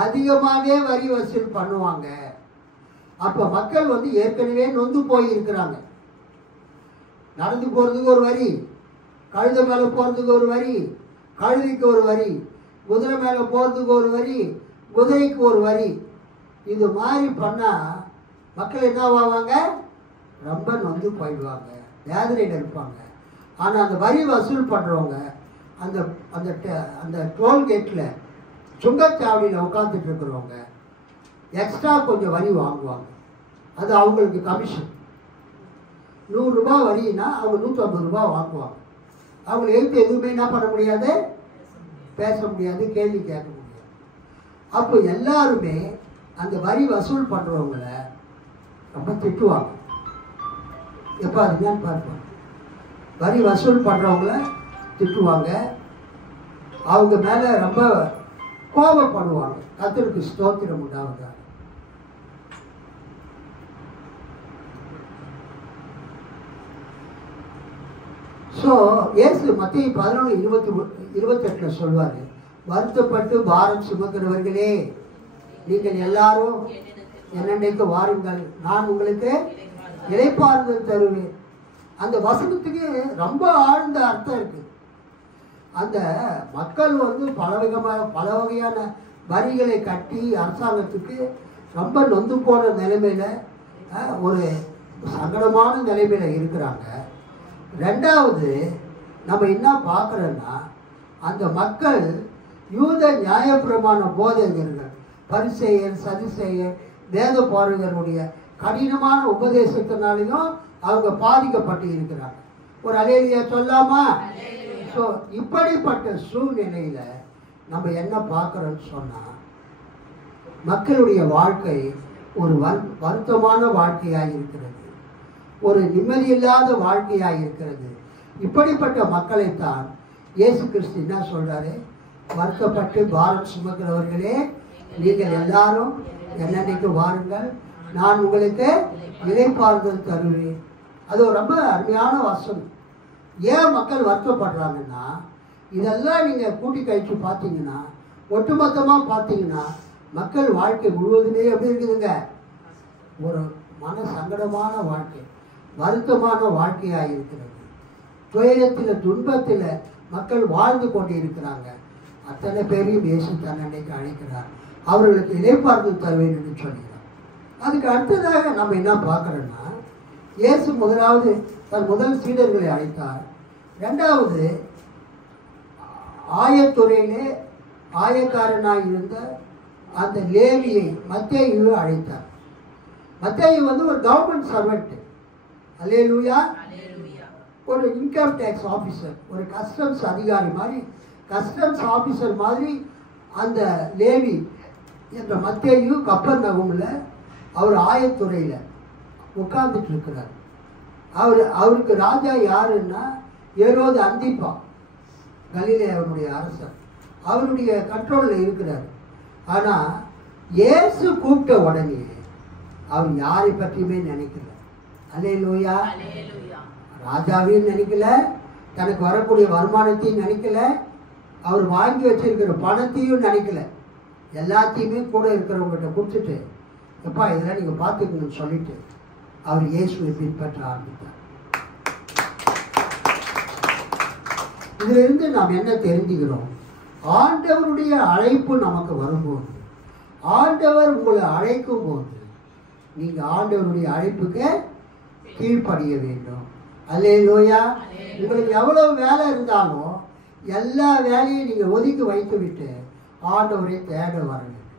அதிகமாகவே வரி வசூல் பண்ணுவாங்க. அப்போ மக்கள் ஏற்கனவே நொந்து போயிருக்கிறாங்க. நடந்து போகிறதுக்கு ஒரு வரி, கழுதை மேலே போகிறதுக்கு ஒரு வரி, கழுதைக்கு ஒரு வரி, குதிரை மேலே போகிறதுக்கு ஒரு வரி, குதிரைக்கு ஒரு வரி. இது மாதிரி பண்ணால் மக்கள் என்ன ஆவாங்க? ரொம்ப நொந்து போயிடுவாங்க, வேதனையில் இருப்பாங்க. ஆனால் அந்த வரி வசூல் பண்ணுறவங்க அந்த அந்த அந்த டோல்கேட்டில் சுங்கச்சாவடியில் உட்காந்துட்டு இருக்கிறவங்க எக்ஸ்ட்ரா கொஞ்சம் வரி வாங்குவாங்க. அது அவங்களுக்கு கமிஷன். 100 ரூபா வரின்னா அவங்க 150 ரூபா வாங்குவாங்க. அவங்க எழுத்து எதுவுமே என்ன பண்ண முடியாது, பேச முடியாது, கேள்வி கேட்க முடியாது. அப்போ எல்லாருமே அந்த வரி வசூல் பண்ணுறவங்கள ரொம்ப திட்டுவாங்க. எப்போ அது என்னன்னு பார்ப்பாங்க. வரி வசூல் பண்ணுறவங்கள திட்டுவாங்க, அவங்க மேலே ரொம்ப கோபப்படுவாங்க. கர்த்தருக்கு ஸ்தோத்திரம் உண்டாவதாக. ஸோ இயேசு மத்தேயு 11:28 சொல்வார், வருத்தப்பட்டு பாரம் சுமக்கிறவர்களே நீங்கள் எல்லாரும் என்னென்னைக்கு வாருங்கள், நான் உங்களுக்கு இளைப்பாறுதல் தருவேன். அந்த வசனத்துக்கு ரொம்ப ஆழ்ந்த அர்த்தம் இருக்குது. அந்த மக்கள் பல வகையான வரிகளை கட்டி அரசாங்கத்துக்கு ரொம்ப நொந்து போன நிலைமையில், ஒரு சங்கடமான நிலைமையில் இருக்கிறாங்க. ரெண்டாவது நம்ம என்ன பார்க்குறோன்னா, அந்த மக்கள் யூத நியாயப்பிரமாண போதகர்கள், பரிசேயர், சதுசேயர், வேத பாரகருடைய கடினமான உபதேசத்தினாலையும் அவங்க பாதிக்கப்பட்டு இருக்கிறாங்க. ஒரு அல்லேலூயா சொல்லாமா? ஸோ இப்படிப்பட்ட சூழ்நிலையில் நம்ம என்ன பார்க்குறோன்னு சொன்னால், மக்களுடைய வாழ்க்கை ஒரு வருத்தமான வாழ்க்கையாக இருக்கிறது, ஒரு நிம்மதியில்லாத வாழ்க்கையாக இருக்கிறது. இப்படிப்பட்ட மக்களைத்தான் இயேசு கிறிஸ்து என்ன சொல்கிறாரு, வருத்தப்பட்டு பாரம் சுமக்கிறவர்களே நீங்கள் எல்லாரும் என்னென்னைக்கு வாருங்கள், நான் உங்களுக்கு இளைப்பாறுதல் தருவேன். அது ரொம்ப அருமையான வசனம். ஏன் மக்கள் வருத்தப்படுறாங்கன்னா, இதெல்லாம் நீங்கள் கூட்டி கழிச்சு பார்த்தீங்கன்னா, ஒட்டுமொத்தமாக பார்த்தீங்கன்னா மக்கள் வாழ்க்கை முழுவதுமே எப்படி இருக்குதுங்க, ஒரு மன சங்கடமான வாழ்க்கை, வருத்தமான வாழ்க்கையாக இருக்கிறது. துயரத்தில் துன்பத்தில் மக்கள் வாழ்ந்து கொண்டு இருக்கிறாங்க. அத்தனை பேரையும் இயேசு தன்னைக்கு அழைக்கிறார், அவர்களுக்கு இளைப்பாறுதல் தருவேன் என்று சொல்கிறார். அதுக்கு அடுத்ததாக நம்ம என்ன பார்க்குறோன்னா, இயேசு முதலாவது தன் முதல் சீடர்களை அழைத்தார். ரெண்டாவது ஆயத்துறையிலே ஆயக்காரனாக இருந்த அந்த லேவியை மத்தேயுவை அழைத்தார். மத்தேயு வந்து ஒரு கவர்மெண்ட் சர்வெண்ட். அல்லேலூயா. அல்லேலூயா. ஒரு இன்கம் டேக்ஸ் ஆஃபீஸர், ஒரு கஸ்டம்ஸ் அதிகாரி மாதிரி, கஸ்டம்ஸ் ஆஃபீஸர் மாதிரி அந்த லேவி என்ற மத்தேயு கப்பர்நகூம்ல அவர் ஆயத்துறையில் உட்கார்ந்துட்டு இருக்கிறார். அவருக்கு ராஜா யாருன்னா ஏரோது அந்திப்பா, கலிலேயாவுடைய அரசர். அவருடைய கண்ட்ரோலில் இருக்கிறார். ஆனால் இயேசு கூப்பிட்ட உடனே அவர் யாரை பற்றியுமே நினைக்கல. அல்லேலூயா. ராஜாவையும் நினைக்கல, தனக்கு வரக்கூடிய வருமானத்தையும் நினைக்கல, அவர் வாங்கி வச்சிருக்கிற பணத்தையும் நினைக்கல. எல்லாத்தையுமே கூட இருக்கிறவங்ககிட்ட கொடுத்துட்டு, எப்பா இதெல்லாம் நீங்கள் பார்த்துக்கணும்னு சொல்லிட்டு அவர் இயேசுவை பின்பற்ற ஆரம்பித்தார். இதிலிருந்து நாம் என்ன தெரிஞ்சுக்கிறோம்? ஆண்டவருடைய அழைப்பு நமக்கு வரும்போது, ஆண்டவர் உங்களை அழைக்கும் போது நீங்க ஆண்டவருடைய அழைப்புக்கு கீழ்ப்படிய வேண்டும். அல்லேலூயா. உங்களுக்கு எவ்வளவு வேலை இருந்தாலும் எல்லா வேலையும் நீங்க ஒதுக்கி வைத்து விட்டு ஆண்டவரை தேட வர வேண்டும்.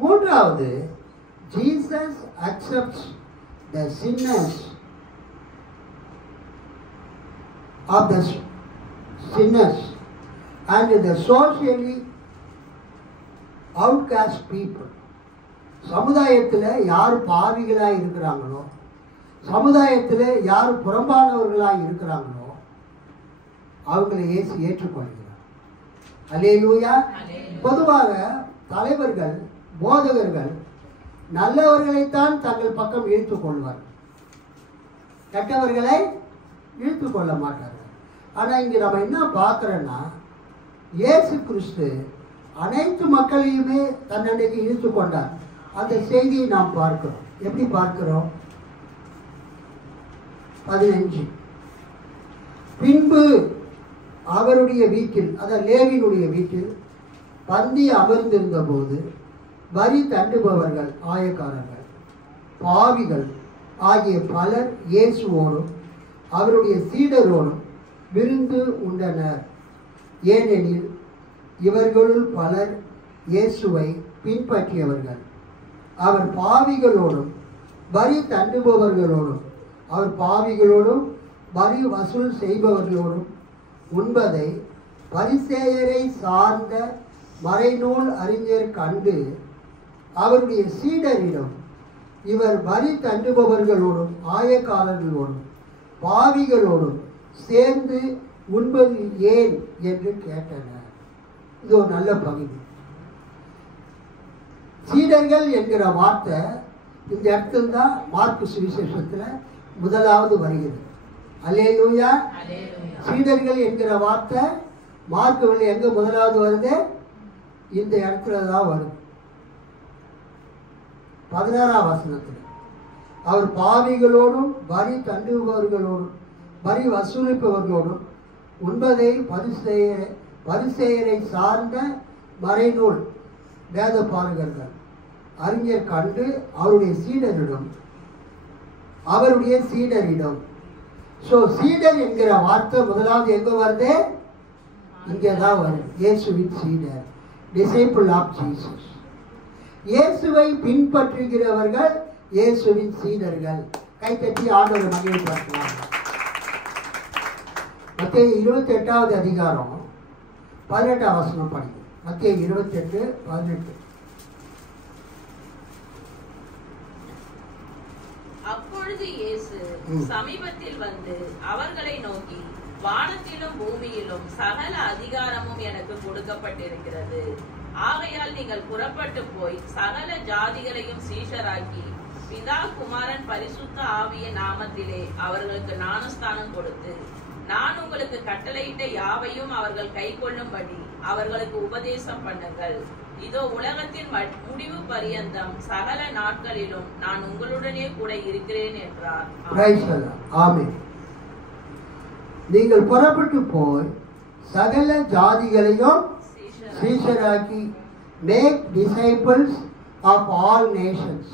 மூன்றாவது, Jesus accepts the sinners of the sinners and the socially outcast people. சமுதாயத்தில் யார் பாவிகளாக இருக்கிறாங்களோ, சமுதாயத்தில் யார் புறம்பானவர்களாக இருக்கிறாங்களோ அவங்களை இயேசு ஏற்றுக்கொள்கிறார். அல்லேலூயா. பொதுவாக தலைவர்கள், போதகர்கள் நல்லவர்களைத்தான் தங்கள் பக்கம் இழுத்துக் கொள்வார், கெட்டவர்களை இழுத்துக் கொள்ள மாட்டார்கள். ஆனால் இங்கே நம்ம என்ன பார்க்குறோன்னா, இயேசு கிறிஸ்து அனைத்து மக்களையுமே தன்னடைக்கு இழுத்து கொண்டார். அந்த செய்தியை நாம் பார்க்கிறோம். எப்படி பார்க்கிறோம்? 15. பின்பு அவருடைய வீட்டில், அதாவது லேவியினுடைய வீட்டில் பந்தி அமர்ந்திருந்த போது வரி தண்டுபவர்கள், ஆயக்காரர்கள், பாவிகள் ஆகிய பலர் இயேசுவோடும் அவருடைய சீடரோடும் விருந்து உண்டனர். ஏனெனில் இவர்களுள் பலர் இயேசுவை பின்பற்றியவர்கள். அவர் பாவிகளோடும் வரி தண்டுபவர்களோடும், அவர் பாவிகளோடும் வரி வசூல் செய்பவர்களோடும் உண்பதை பரிசேயரை சார்ந்த மறைநூல் அறிஞர் கண்டு அவருடைய சீடரிடம், இவர் வரி தண்டுபவர்களோடும் ஆயக்காரர்களோடும் பாவிகளோடும் சேர்ந்து உண்பது ஏன் என்று கேட்டனர். இது ஒரு நல்ல பகுதி. சீடர்கள் என்கிற வார்த்தை இந்த இடத்துல தான் மார்க்கு சுவிசேஷத்தில் முதலாவது வருகிறது. அல்லேலூயா. சீடர்கள் என்கிற வார்த்தை மார்க்குவில் எங்க முதலாவது வருது? இந்த இடத்துல தான் வருது. 16ஆம் வசனத்தில் அவர் பாவிகளோடும் வரி தண்டுபவர்களோடும் வரி வசூலிப்பவர்களோடும் உண்பதை பரிசேயரை சார்ந்த மறைநூல் வேத பாரகர்கள் அறிஞர் கண்டு அவருடைய சீடரிடம். ஸோ சீடர் என்கிற வார்த்தை முதலாவது எங்க வருது? இங்கே தான் வருது. இயேசுவின் சீடர், டிசைபிள் ஆஃப் ஜீசஸ். இயேசுவை பின்பற்றுகிறவர்கள் இயேசுவின் சீடர்கள். கைத்தட்டி ஆண்டவர் மகிழ்ச்சி பார்க்கலாம். மத்தேயு 28வது அதிகாரம் 18ஆம் வசனம் படிக்கும். மத்தேயு 28:18. அப்பொழுது இயேசு சமீபத்தில் வந்து அவர்களை நோக்கி, வானத்திலும் பூமியிலும் சகல அதிகாரமும் எனக்கு கொடுக்கப்பட்டிருக்கிறது. ஆகையால் நீங்கள் புறப்பட்டு போய் சகல ஜாதிகளையும் சீஷராக்கி பிதா குமாரன் பரிசுத்த ஆவிய நாமத்திலே அவர்களுக்கு ஞானஸ்தானம் கொடுத்து, நான் உங்களுக்கு கட்டளையிட்ட யாவையும் அவர்கள் கை கொள்ளும்படி அவர்களுக்கு உபதேசம் பண்ணுங்கள். இதோ உலகத்தின் முடிவு பரியந்தம் சகல நாட்களிலும் நான் உங்களுடனே கூட இருக்கிறேன் என்றார். ஆமென். நீங்கள் புறப்பட்டு போய் சகல ஜாதிகளையும் சீஷராக்கி, make disciples of all nations,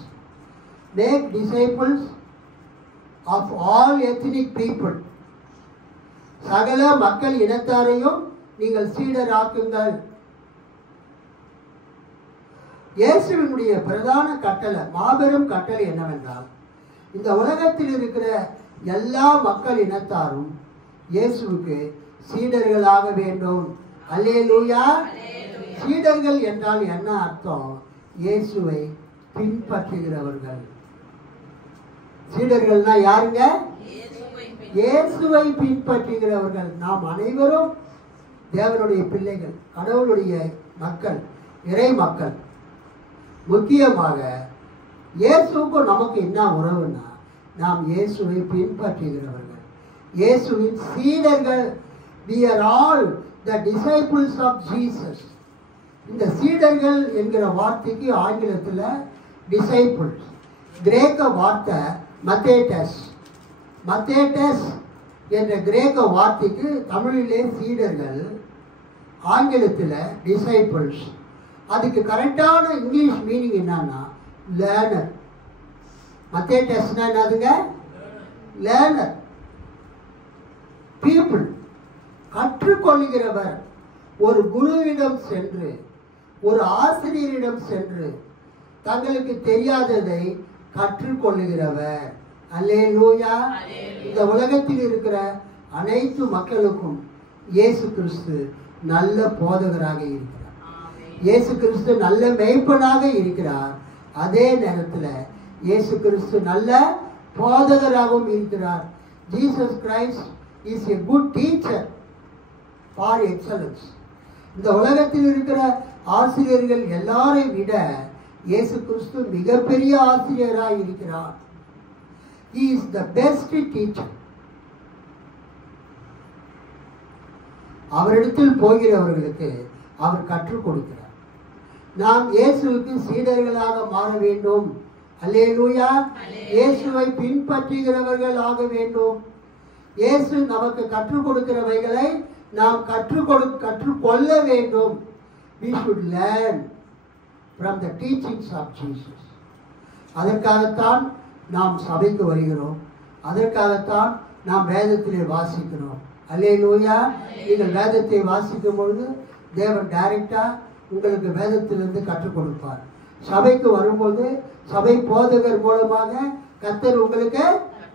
make disciples of all ethnic people. சகல மக்கள் இனத்தாரையும் நீங்கள் சீடராக்குங்கள். இயேசுவினுடைய பிரதான கட்டளை, மாபெரும் கட்டளை என்னவென்றால், இந்த உலகத்தில் இருக்கிற எல்லா மக்கள் இனத்தாரும் இயேசுவுக்கு சீடர்களாக வேண்டும். அல்லேலூயா. சீடர்கள் என்றால் என்ன அர்த்தம்? இயேசுவை பின்பற்றுகிறவர்கள். சீடர்கள்னா யாருங்க? இயேசுவை பின்பற்றுகிறவர்கள். நாம் அனைவரும் தேவனுடைய பிள்ளைகள், கடவுளுடைய மக்கள், இறை மக்கள். முக்கியமாக இயேசுக்கும் நமக்கு என்ன உறவுன்னா, நாம் இயேசுவை பின்பற்றுகிறவர்கள், இயேசுவின் சீடர்கள். We are all the disciples of Jesus. இந்த சீடர்கள் என்கிற வார்த்தைக்கு ஆங்கிலத்தில் டிசைபிள்ஸ், கிரேக்க வார்த்தை மத்தேட்டஸ். மத்தேட்டஸ் என்ற கிரேக்க வார்த்தைக்கு தமிழிலே சீடர்கள், ஆங்கிலத்தில் டிசைபிள்ஸ். அதுக்கு கரெக்டான இங்கிலீஷ் மீனிங் என்னன்னா லேர்னர். மத்தேட்டஸ்னா என்னதுங்க? லேர்னர், பீப்புள், கற்றுக்கொள்கிறவர். ஒரு குருவிடம் சென்று, ஒரு ஆசிரியரிடம் சென்று தங்களுக்கு தெரியாததை கற்றுக்கொள்ளுகிறவர். அல்லேலூயா. இந்த உலகத்தில் இருக்கிற அனைத்து மக்களுக்கும் இயேசு கிறிஸ்து நல்ல போதகராக இருக்கிறார். இயேசு கிறிஸ்து நல்ல மேய்ப்பனாக இருக்கிறார். அதே நேரத்தில் இயேசு கிறிஸ்து நல்ல போதகராகவும் இருக்கிறார். Jesus Christ is a good teacher for excellence. இந்த உலகத்தில் இருக்கிற ஆசிரியர்கள் எல்லாரை விட இயேசு கிறிஸ்து மிகப்பெரிய ஆசிரியராக இருக்கிறார். He is the best teacher. அவரிடத்தில் போகிறவர்களுக்கு அவர் கற்றுக் கொடுக்கிறார். நாம் இயேசுவுக்கு சீடர்களாக மாற வேண்டும். அல்லேலூயா. இயேசுவை பின்பற்றுகிறவர்கள் ஆக வேண்டும். இயேசு நமக்கு கற்றுக் கொடுக்கிறவைகளை நாம் கற்றுக்கொள்ள வேண்டும். We should learn from the teachings of Jesus. அதற்காகத்தான் நாம் சபைக்கு வருகிறோம். அதற்காகத்தான் நாம் வேதத்திலே வாசிக்கிறோம். அல்லேலூயா. நீங்கள் வேதத்தை வாசிக்கும் பொழுது தேவன் டைரக்டா உங்களுக்கு வேதத்திலிருந்து கற்றுக் கொடுப்பார். சபைக்கு வரும்போது சபை போதகர் மூலமாக கர்த்தர் உங்களுக்கு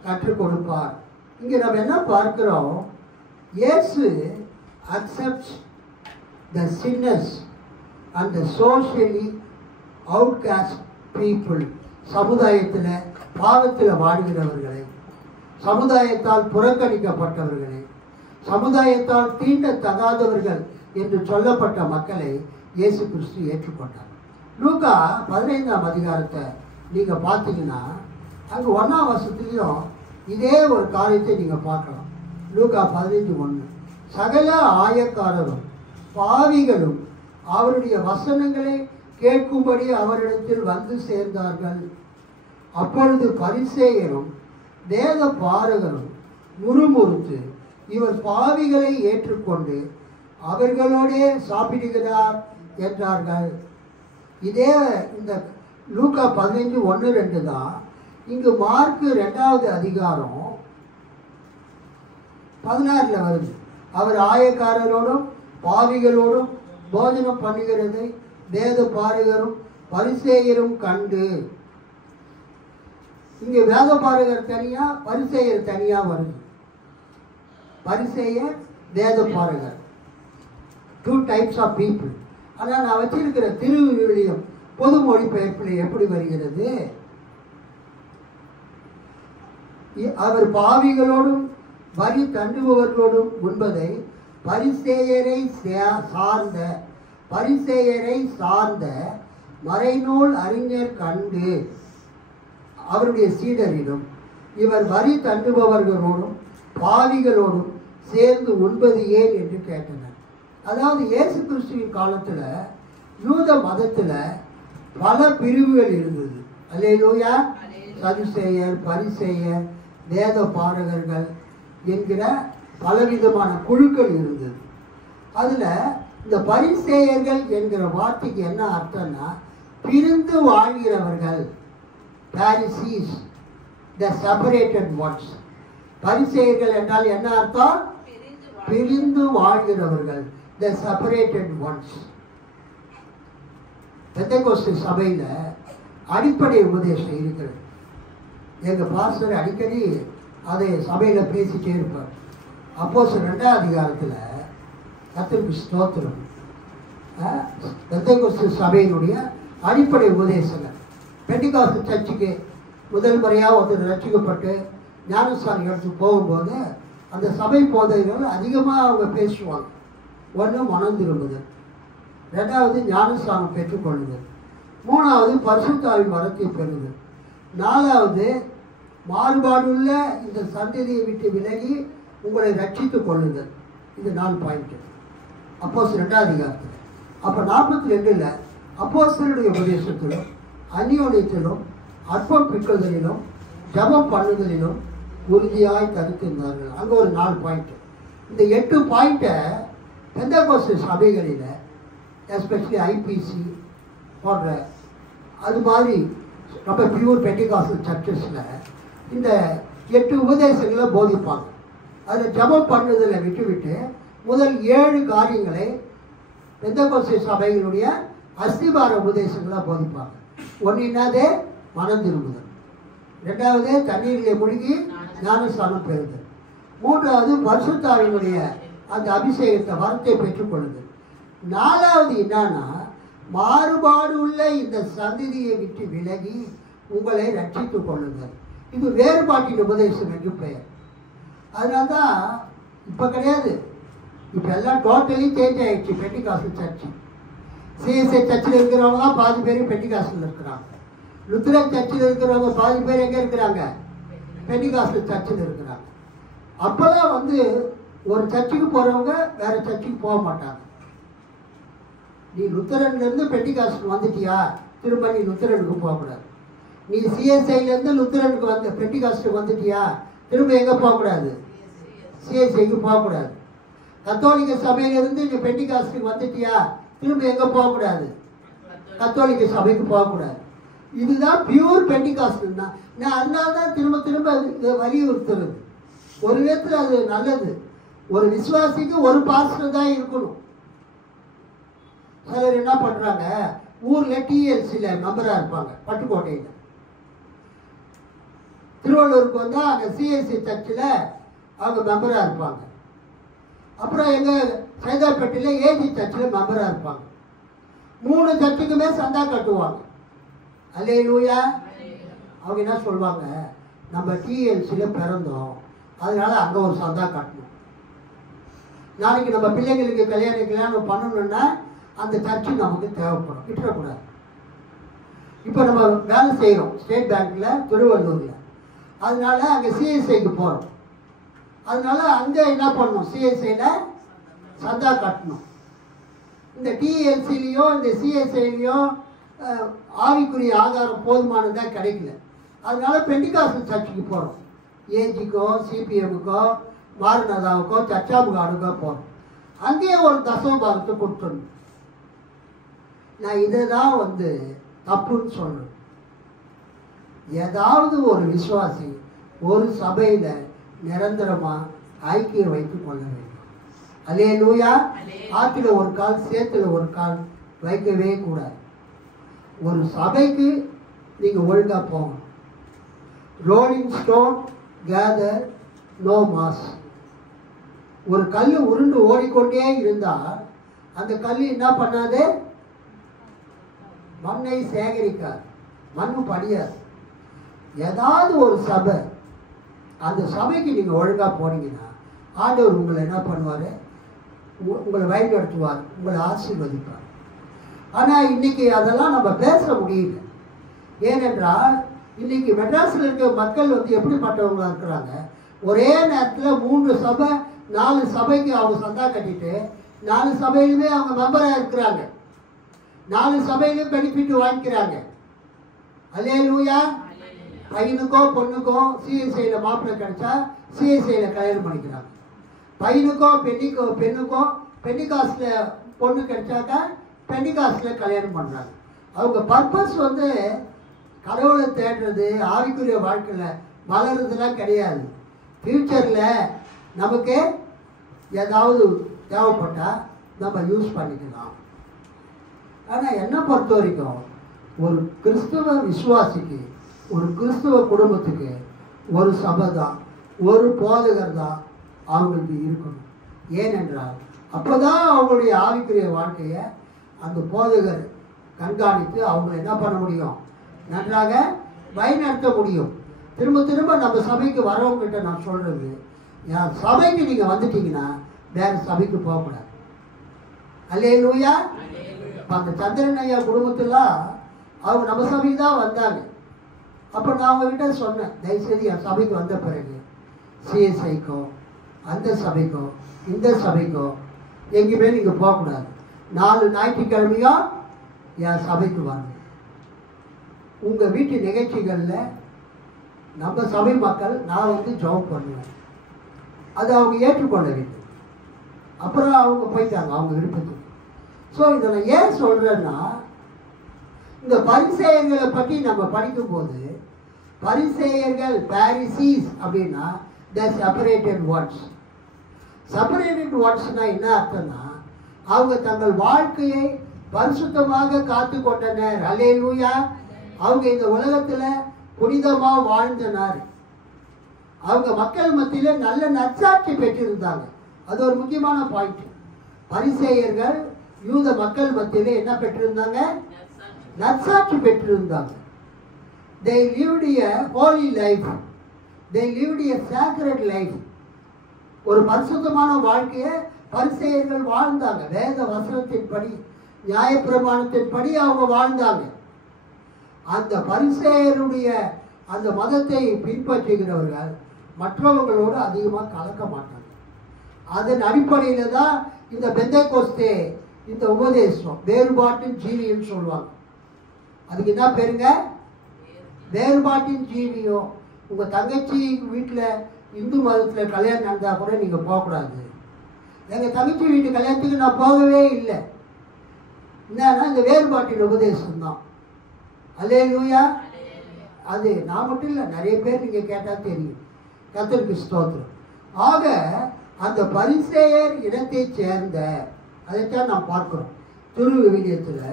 கற்றுக் கொடுப்பார். இங்க நம்ம என்ன பார்க்கிறோம்? இயேசு accepts the sinners and the socially outcast people. சமுதாயத்தில் பாவத்தில் வாழ்கிறவர்களை, சமுதாயத்தால் புறக்கணிக்கப்பட்டவர்களை, சமுதாயத்தால் தீண்டத்தகாதவர்கள் என்று சொல்லப்பட்ட மக்களை இயேசு கிறிஸ்து ஏற்றுக்கொண்டார். லூக்கா 15ஆம் அதிகாரத்தை நீங்க பார்த்தீங்கன்னா அங்கு 1ஆம் வசனத்திலையும் இதே ஒரு காரியத்தை நீங்க பார்க்கலாம். லூக்கா 15:1. சகல ஆயக்காரரும் பாவிகளும் அவருடைய வசனங்களை கேட்கும்படி அவரிடத்தில் வந்து சேர்ந்தார்கள். அப்பொழுது பரிசேயரும் வேத பாரகரும் முறுமுறுத்து, இவர் பாவிகளை ஏற்றுக்கொண்டு அவர்களோடே சாப்பிடுகிறார் என்றார்கள். இதே இந்த லூக்கா 15:1-2 தான் இங்கு மார்க்கு 2ஆவது அதிகாரம் 16 வருது. அவர் ஆயக்காரரோடும் பாவிகளோடும் போஜனம் பண்ணுகிறதை வேத பாரகரும் பரிசேயரும் கண்டு. இங்கே வேத பாரகர் தனியா, பரிசேயர் தனியா வருது. பரிசேயர், வேத பாரகர், 2 types of people. ஆனால் நான் வச்சிருக்கிற திருவிவிலியம் பொது மொழிபெயர்ப்பில் எப்படி வருகிறது? அவர் பாவிகளோடும் வரி தண்டுபவர்களோடும் உண்பதை பரிசேயரை சார்ந்த மறைநூல் அறிஞர் கண்டு அவருடைய சீடரிடம், இவர் வரி தண்டுபவர்களோடும் பாவிகளோடும் சேர்ந்து உண்பது ஏன் என்று கேட்டனர். அதாவது இயேசு கிறிஸ்துவின் காலத்தில் யூத மதத்தில் பல பிரிவுகள் இருந்தது. அல்லேலூயா. சதுசேயர், பரிசேயர், வேத பாரகர்கள் என்கிற பலவிதமான குழுக்கள் இருந்தது. அதில் இந்த பரிசேயர்கள் என்கிற வார்த்தைக்கு என்ன அர்த்தம்னா பிரிந்து வாழ்கிறவர்கள். பாரிசீஸ், த செப்பரேட்டட் ஒன்ஸ். பரிசேயர்கள் என்றால் என்ன அர்த்தம்? பிரிந்து வாழ்கிறவர்கள், த செப்பரேட்டட் ஒன்ஸ். பெந்தெகோஸ்து சபையில் அடிப்படை உபதேசம் இருக்கிறது. எங்கள் பாஸ்டர் அடிக்கடி அதை சபையில் பேசிட்டே இருப்பார். அப்போஸ்தலர் 2ஆம் அதிகாரத்தில் கர்த்தருக்கு ஸ்தோத்திரம், பெந்தெகோஸ்து சபையினுடைய அடிப்படை உபதேசங்கள். பெண்டிகாஸ்து சர்ச்சுக்கு முதல் முறையாக ஒருத்தர் ரட்சிக்கப்பட்டு ஞானஸ்தானம் எடுத்து போகும்போது அந்த சபை போதைகள் அதிகமாக அவங்க பேசுவாங்க. ஒன்று மனம் திரும்புதல், ரெண்டாவது ஞானஸ்தானம் பெற்றுக்கொள்ளுதல், மூணாவது பரிசுத்தாவின் வரத்தை பெறுதல், நாலாவது மாறுபாடுள்ள இந்த சந்ததியை விட்டு விலகி உங்களை ரட்சித்துக் கொள்ளுதல். இது 4 பாயிண்ட் அப்போஸ்தலர் 2ஆம் அதிகாரத்தில். அப்போ 42ல் அப்போஸ்தலருடைய உபதேசத்திலும் அந்நியோன்யத்திலும் அற்பம் பிற்குதலிலும் ஜபம் பண்ணுதலிலும் உறுதியாய் தடுத்திருந்தார்கள். அங்கே ஒரு 4 பாயிண்ட். இந்த 8 பாயிண்ட்டை பெந்தெகோஸ்து சபைகளில் எஸ்பெஷலி ஐபிசி போன்ற அது மாதிரி ரொம்ப பியூர் பெண்டிகாஸ்டல் சர்ச்சஸில் இந்த 8 உபதேசங்களை போதிப்பாங்க. அதில் ஜபம் பண்ணுதலை விட்டுவிட்டு முதல் 7 காரியங்களை பெந்தெகோஸ்து சபைகளுடைய அஸ்திபார உபதேசங்களாக போதிப்பாங்க. ஒன்று என்னது? மனம் திரும்புதல். ரெண்டாவது தண்ணீரிலே மூழ்கி ஞானஸ்தானம் பெறுதல். மூன்றாவது பரிசுத்தாவினுடைய அந்த அபிஷேகத்தை வரத்தை பெற்றுக்கொள்ளுதல். நாலாவது என்னன்னா மாறுபாடு உள்ள இந்த சந்ததியை விட்டு விலகி உங்களை ரட்சித்துக் கொள்ளுங்கள். இது வேறுபாட்டின் உபதேசம் என்று பெயர். அதனால்தான் இப்போ கிடையாது, இப்போ எல்லாம் டோட்டலி சேஞ்ச் ஆயிடுச்சு. பெண்டிகாஸ்டல் சர்ச்சு, சிஎஸ்ஐ சர்ச்சில் இருக்கிறவங்களாம் பாதி பேர் பெண்டிகாஸ்டில் இருக்கிறாங்க. லுத்தரன் சர்ச்சில் இருக்கிறவங்க பாதி பேர் எங்கே இருக்கிறாங்க? பெண்டிகாஸ்டல் சர்ச்சில் இருக்கிறாங்க. அப்போதான் ஒரு சர்ச்சுக்கு போகிறவங்க வேற சர்ச்சுக்கு போக மாட்டாங்க. நீ லுத்தரன்லேருந்து பெண்டிகாஸ்ட் வந்துட்டியா, திரும்ப நீ லுத்தரனுக்கு போகக்கூடாது. நீ சிஎஸ்ஐலேருந்து லுத்தரனுக்கு பெண்டிகாஸ்ட்டுக்கு வந்துட்டியா, திரும்ப எங்கே போகக்கூடாது? சிஎஸ்ஐக்கு போகக்கூடாது. கத்தோலிக்க சபையிலிருந்து நீ பெண்டிகாஸ்ட்டுக்கு வந்துட்டியா, திரும்ப எங்கே போகக்கூடாது? கத்தோலிக்க சபைக்கு போகக்கூடாது. இதுதான் பியூர் பெண்டிகாஸ்ட் தான். நான் அதனால தான் திரும்ப திரும்ப இதை வலியுறுத்துறது. ஒரு விதத்தில் அது நல்லது. ஒரு விசுவாசிக்கு ஒரு பாஸ்டர் தான் இருக்கணும். சிலர் என்ன பண்ணுறாங்க, ஊரில் டிஎல்சியில் மெம்பராக இருப்பாங்க. பட்டுக்கோட்டையில் திருவள்ளூருக்கு வந்தால் அங்கே சிஎஸ்சி சர்ச்சில் அவங்க மெம்பராக இருப்பாங்க. அப்புறம் எங்கள் சைதாப்பேட்டையில் ஏஜி சர்ச்சில் மெம்பராக இருப்பாங்க. 3 சர்ச்சுக்குமே சந்தா கட்டுவாங்க. அல்லேலூயா. அவங்க என்ன சொல்லுவாங்க, நம்ம டிஎல்சியில் பிறந்தோம், அதனால அங்கே ஒரு சந்தா கட்டணும். நாளைக்கு நம்ம பிள்ளைங்களுக்கு கல்யாணம் பண்ணணும்னா அந்த சர்ச்சு நமக்கு தேவைப்படும், விட்டுறக்கூடாது. இப்போ நம்ம வேலை செய்கிறோம் ஸ்டேட் பேங்க்கில் திருவள்ளூரில், அதனால அங்கே சிஎஸ்ஐக்கு போகிறோம். அதனால அங்கே என்ன பண்ணணும், சிஎஸ்ஐயில் சந்தா கட்டணும். இந்த டிஎல்சிலையோ இந்த சிஎஸ்ஐலையோ ஆவிக்குரிய ஆதாரம் போதுமானதாக கிடைக்கல. அதனால பெண்டிகாஸ்டல் சர்ச்சுக்கு போகிறோம். ஏஜிக்கோ சிபிஎம்முக்கோ மாரநாதாவுக்கோ சர்ச்சாமுகாடுக்கோ போகிறோம். அங்கேயே ஒரு தசமபாகத்தை கொடுத்துடணும். நான் இதை தான் தப்புன்னு சொல்கிறேன். ஏதாவது ஒரு விசுவாசி ஒரு சபையில் நிரந்தரமாக ஐக்கியம் வைத்துக் கொள்ள வேண்டும். அல்லேலூயா. ஆற்றில் ஒரு கால் சேத்துல ஒரு கால் வைக்கவே கூடாது. ஒரு சபைக்கு நீங்கள் ஒழுங்காக போகணும். Rolling stone gather no moss. ஒரு கல் உருண்டு ஓடிக்கொண்டே இருந்தால் அந்த கல் என்ன பண்ணாது? மண்ணை சேகரிக்காது, மண்ணு படியாது. ஏதாவது ஒரு சபை, அந்த சபைக்கு நீங்கள் ஒழுங்காக போனீங்கன்னா ஆண்டவர் உங்களை என்ன பண்ணுவார்? உங்களை வழிநடத்துவார், உங்களை ஆசீர்வதிப்பார். ஆனால் இன்னைக்கு அதெல்லாம் நம்ம பேச முடியல. ஏனென்றால் இன்னைக்கு மெட்ராஸில் இருக்க மக்கள் எப்படிப்பட்டவங்களா இருக்கிறாங்க? ஒரே நேரத்தில் 3 சபை 4 சபைக்கு அவங்க சந்தா கட்டிட்டு 4 சபையிலுமே அவங்க மெம்பராக இருக்கிறாங்க. 4 சபையிலும் பெனிஃபிட் வாங்கிக்கிறாங்க. அல்லேலூயா. பையனுக்கோ பொண்ணுக்கோ சிஎஸ்ஐயில் மாப்பிள்ளை கிடைச்சா சிஎஸ்ஐயில் கல்யாணம் பண்ணிக்கிறாங்க. பையனுக்கோ பெண்ணுக்கோ பெண்டிகாஸ்டில் பொண்ணு கிடைச்சாக்கா பெண்டிகாஸ்டில் கல்யாணம் பண்ணுறாங்க. அவங்க பர்பஸ் கடவுளை தேடுறது, ஆவிக்குரிய வாழ்க்கையில் வளர்றதுலாம் கிடையாது. ஃப்யூச்சரில் நமக்கு ஏதாவது தேவைப்பட்டால் நம்ம யூஸ் பண்ணிக்கலாம். ஆனால் என்னை பொறுத்த வரைக்கும் ஒரு கிறிஸ்துவ விசுவாசிக்கு, ஒரு கிறிஸ்துவ குடும்பத்துக்கு ஒரு சபை தான், ஒரு போதகர் தான் அவங்களுக்கு இருக்கணும். ஏனென்றால் அப்போதான் அவங்களுடைய ஆவிக்குரிய வாழ்க்கையை அந்த போதகர் கண்காணித்து அவங்களை என்ன பண்ண முடியும், நன்றாக வழிநடத்த முடியும். திரும்ப திரும்ப நம்ம சபைக்கு வரவங்கிட்ட நான் சொல்கிறது, என் சபைக்கு நீங்கள் வந்துட்டீங்கன்னா வேறு சபைக்கு போகக்கூடாது. அல்லேலூயா. இப்போ அந்த சந்திரன் ஐயா குடும்பத்தெல்லாம் அவங்க நம்ம சபைக்கு தான் வந்தாங்க. அப்போ நான் அவங்ககிட்ட சொன்னேன், தயவுசெய்து என் சபைக்கு வந்த பிறகு சிஎஸ்ஐக்கோ அந்த சபைக்கோ இந்த சபைக்கோ எங்கேயுமே நீங்கள் போகக்கூடாது. 4 ஞாயிற்றுக்கிழமையும் என் சபைக்கு வாங்க. உங்கள் வீட்டு நிகழ்ச்சிகளில் நம்ம சபை மக்கள் நான் வந்து ஜெபம் பண்ணுவேன். அதை அவங்க ஏற்றுக்கொள்ள வேண்டும். அப்புறம் அவங்க போயிட்டாங்க அவங்க விருப்பத்துக்கு. ஸோ இதை நான் ஏன் சொல்கிறேன்னா, இந்த பரிசேயர்களை பற்றி நம்ம படிக்கும்போது, பரிசேயர்கள் பாரிசீஸ் அப்படின்னா த செப்பரேட்டட் ஒன்ஸ். செப்பரேட்டட் ஒன்ஸ்னா என்ன அர்த்தம்னா, அவங்க தங்கள் வாழ்க்கையை பரிசுத்தமாக காத்து கொண்டனர். அல்லேலூயா. அவங்க இந்த உலகத்தில் புனிதமாக வாழ்ந்தனர். அவங்க மக்கள் மத்தியில் நல்ல நற்சாட்சி பெற்றிருந்தாங்க. அது ஒரு முக்கியமான பாயிண்ட். பரிசேயர்கள் யூத மக்கள் மத்தியில் என்ன பெற்றிருந்தாங்க, நற்சாட்சி பெற்றிருந்தாங்க. they lived a holy life, they lived a sacred life. ஒரு பரிசுத்தமான வாழ்க்கையை பரிசேயர்கள் வாழ்ந்தாங்க. வேத வசனத்தின்படி, நியாயப்பிரமாணத்தின்படி அவங்க வாழ்ந்தாங்க. அந்த பரிசேயருடைய அந்த மதத்தை பின்பற்றுகிறவர்கள் மற்றவங்களோடு அதிகமாக கலக்க மாட்டாங்க. அதன் அடிப்படையில் தான் இந்த பெந்தேகோஸ்தே, இந்த உபதேசம் வேறுபாட்டின் ஜீவியம் சொல்லுவாங்க. அதுக்கு என்ன பேருங்க, வேறுபாட்டின் ஜீவியம். உங்கள் தங்கச்சி வீட்டில் இந்து மதத்தில் கல்யாணம் நடந்தால் கூட நீங்கள் போகக்கூடாது. எங்கள் தங்கச்சி வீட்டு கல்யாணத்துக்கு நான் போகவே இல்லை. என்னன்னா இந்த வேறுபாட்டின் உபதேசம் தான். அல்லேலூயா. அது நான் மட்டும் இல்லை, நிறைய பேர் நீங்கள் கேட்டால் தெரியும். கர்த்தருக்கு ஸ்தோத்திரம். ஆக அந்த பரிசேயர் இனத்தை சேர்ந்த, அதைத்தான் நாம் பார்க்கிறோம் திருவிவிலியத்தில்.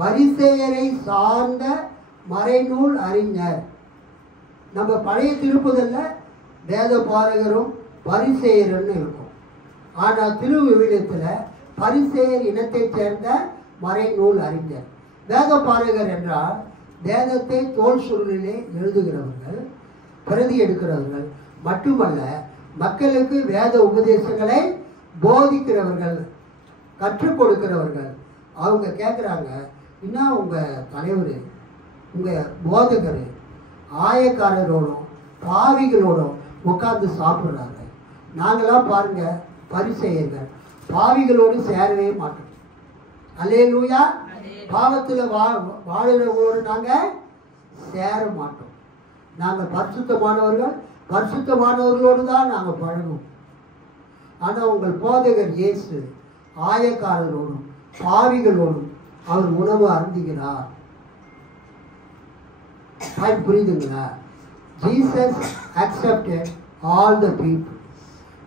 பரிசேயரை சார்ந்த மறைநூல் அறிஞர். நம்ம பழைய திருப்புதலில் வேத பாரகரும் பரிசேயர்னு இருக்கும். ஆனால் திருவிவிலியத்தில் பரிசேயர் இனத்தை சேர்ந்த மறைநூல் அறிஞர். வேத பாரகர் என்றால் வேதத்தை தோல் சுருளிலே எழுதுகிறவர்கள், பிரதி எடுக்கிறவர்கள் மட்டுமல்ல, மக்களுக்கு வேத உபதேசங்களை போதிக்கிறவர்கள், கற்றுக் கொடுக்கிறவர்கள். அவங்க கேட்குறாங்க, இன்னும் உங்கள் தலைவர், உங்கள் போதகர் ஆயக்காரரோடும் பாவிகளோடும் உட்கார்ந்து சாப்பிட்றாங்க. நாங்களாம் பாருங்க, பரிசேயர்கள் பாவிகளோடு சேரவே மாட்டோம். அல்லேலூயா. பாவத்தில் வாழுறவங்களோடு நாங்கள் சேர மாட்டோம். நாங்கள் பரிசுத்தமானவர்கள், பரிசுத்தமானவர்களோடு தான் நாங்கள் பழகுவோம். ஆனால் உங்கள் போதகர் இயேசு ஆயக்காரரோடும் பாவிகளோடும் அவர் உணவு அருந்துகிறார். புரியுதுங்களா? Jesus accepted all the people.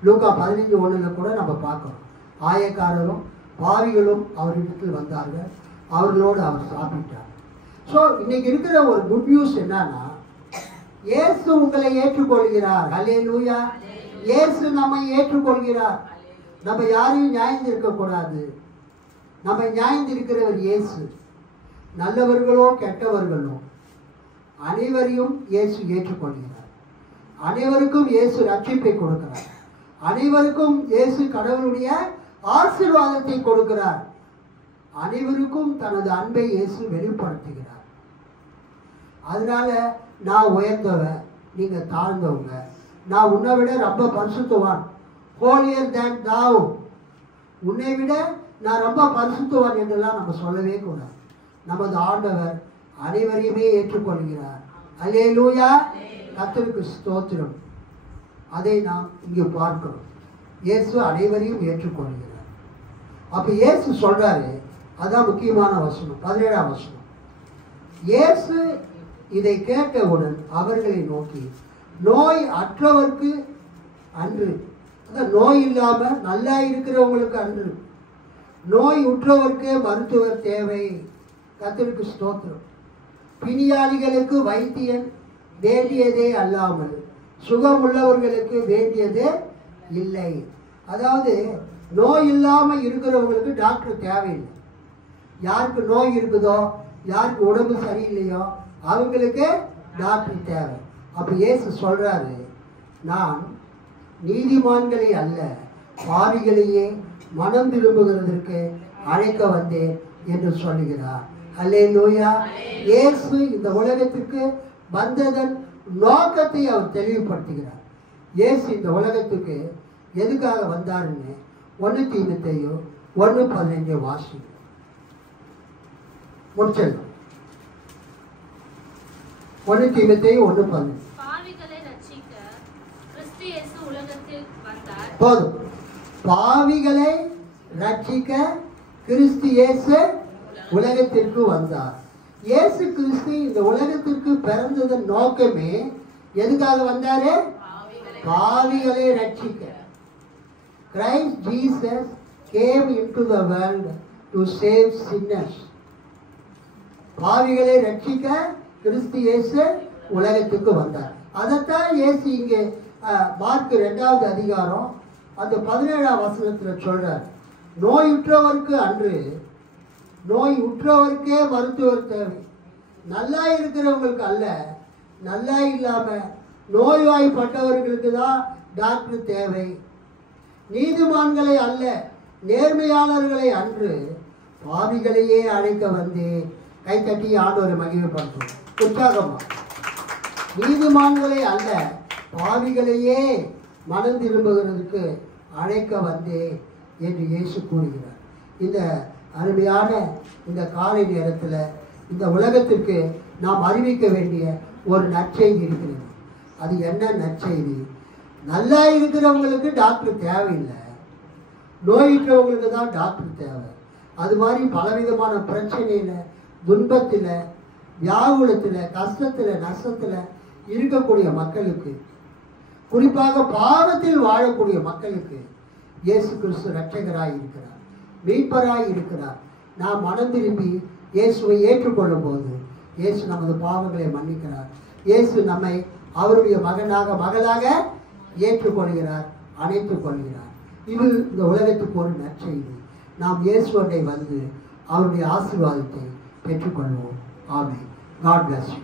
லூக்கா 15:1 கூட நம்ம பார்க்கிறோம். ஆயக்காரரும் பாவிகளும் அவரிடத்தில் வந்தார்கள், அவர்களோடு அவர் சாப்பிட்டார். ஸோ இன்னைக்கு இருக்கிற ஒரு குட் நியூஸ் என்னன்னா, இயேசு உங்களை ஏற்றுக்கொள்கிறார். அல்லேலூயா. இயேசு நம்மை ஏற்றுக்கொள்கிறார். நம்ம யாரையும் நியாயந்திருக்கக்கூடாது. நம்ம நியாயந்திருக்கிறவர் இயேசு. நல்லவர்களோ கெட்டவர்களோ அனைவரையும் இயேசு ஏற்றுக்கொள்கிறார். அனைவருக்கும் இயேசு ரட்சிப்பை கொடுக்கிறார். அனைவருக்கும் இயேசு கடவுளுடைய ஆசீர்வாதத்தை கொடுக்கிறார். அனைவருக்கும் தனது அன்பை இயேசு வெளிப்படுத்துகிறார். அதனால நான் உயர்ந்தவன், நீங்க தாழ்ந்தவங்க, நான் உன்னை விட ரொம்ப பரிசுத்தவான், ஹோலியர் தேன் thou, உன்னை விட நான் ரொம்ப பரிசுத்தவான் என்றெல்லாம் நம்ம சொல்லவே கூடாது. நமது ஆண்டவர் அனைவரையுமே ஏற்றுக்கொள்கிறார். அல்லேலூயா. கர்த்தருக்கு ஸ்தோத்திரம். அதை நாம் இங்கு பார்க்கிறோம். இயேசு அனைவரையும் ஏற்றுக்கொள்கிறார். அப்ப இயேசு சொல்றாரு, அதான் முக்கியமான வசனம், 17ஆம் வசனம். இயேசு இதை கேட்டவுடன் அவர்களை நோக்கி, நோய் அற்றவர்க்கு அன்று, நோய் இல்லாம நல்லா இருக்கிறவங்களுக்கு அன்று, நோய் உற்றவருக்கு மருத்துவர் தேவை. கர்த்தருக்கு ஸ்தோத்திரம். பிணியாளிகளுக்கு வைத்தியன் வேண்டியதே அல்லாமல் சுகமுள்ளவர்களுக்கு வேண்டியதே இல்லை. அதாவது நோய் இல்லாமல் இருக்கிறவங்களுக்கு டாக்டர் தேவையில்லை. யாருக்கு நோய் இருக்குதோ, யாருக்கு உடம்பு சரியில்லையோ அவங்களுக்கு டாக்டர் தேவை. அப்போ இயேசு சொல்றாரு, நான் நீதிமான்களை அல்ல பாவிகளையே மனம் திரும்புகிறதற்கு அழைக்க வந்தேன் என்று சொல்லுகிறார். அல்லேலூயா. இயேசு இந்த உலகத்திற்கு வந்ததன் நோக்கத்தை அவர் தெளிவுபடுத்துகிறார். இயேசு இந்த உலகத்துக்கு எதுக்காக வந்தாருன்னு 1 தீமோத்தேயு 1:15 வாசி முடிச்சிடலாம். 1 தீமோத்தேயு 1:15 பாவிகளை ரட்சிக்க கிறிஸ்து இயேசு உலகத்தில் வந்தார். போதும். பாவிகளை ரட்சிக்க கிறிஸ்து இயேசு உலகத்திற்கு வந்தார். இயேசு கிறிஸ்து இந்த உலகத்திற்கு பிறந்ததன் நோக்கமே எதுக்காக வந்தாரு? பாவிகளை ரட்சிக்க. Christ Jesus came into the world to save sinners. பாவிகளை ரட்சிக்க கிறிஸ்து இயேசு உலகத்துக்கு வந்தார். அதைத்தான் இயேசு இங்கே மார்க் 2வது அதிகாரம் அந்த 17ஆம் வசனத்தில் சொல்றார். நோயுற்றவருக்கு அன்று, நோய் உற்றவருக்கே மருத்துவர் தேவை. நல்லா இருக்கிறவங்களுக்கு அல்ல, நல்லா இல்லாம நோய்வாய்ப்பட்டவர்களுக்கு தான் டாக்டர் தேவை. நீதிமான்களை அல்ல நேர்மையாளர்களை அன்று பாவிகளையே அழைக்க வந்தேன். கைத்தட்டி ஆண்டவரை மகிமைப்படுத்தும் உற்சாகமா. நீதிமான்களை அல்ல பாவிகளையே மனம் திரும்புகிறதுக்கு அழைக்க வந்தேன் என்று இயேசு கூறுகிறார். இந்த அருமையான இந்த காலை நேரத்தில் இந்த உலகத்திற்கு நாம் அறிவிக்க வேண்டிய ஒரு நற்செய்தி இருக்கிறது. அது என்ன நற்செய்தி? நல்லா இருக்கிறவங்களுக்கு டாக்டர் தேவையில்லை, நோயுற்றவங்களுக்கு தான் டாக்டர் தேவை. அது மாதிரி பலவிதமான பிரச்சனையில், துன்பத்தில், வியாகுலத்தில், கஷ்டத்தில், நஷ்டத்தில் இருக்கக்கூடிய மக்களுக்கு, குறிப்பாக பாவத்தில் வாழக்கூடிய மக்களுக்கு இயேசு கிறிஸ்து இரட்சகராய் இருக்கிறார், மீட்பராய் இருக்கிறார். நாம் மனம் திரும்பி இயேசுவை ஏற்றுக்கொள்ளும் போது இயேசு நமது பாவங்களை மன்னிக்கிறார். இயேசு நம்மை அவருடைய மகனாக மகளாக ஏற்றுக்கொள்கிறார், அணைத்துக் கொள்கிறார். இது இந்த உலகத்துக்கு ஒரு நற்செய்தி. நாம் இயேசுவை வந்து அவருடைய ஆசீர்வாதத்தை பெற்றுக்கொள்வோம். ஆமென். God bless you.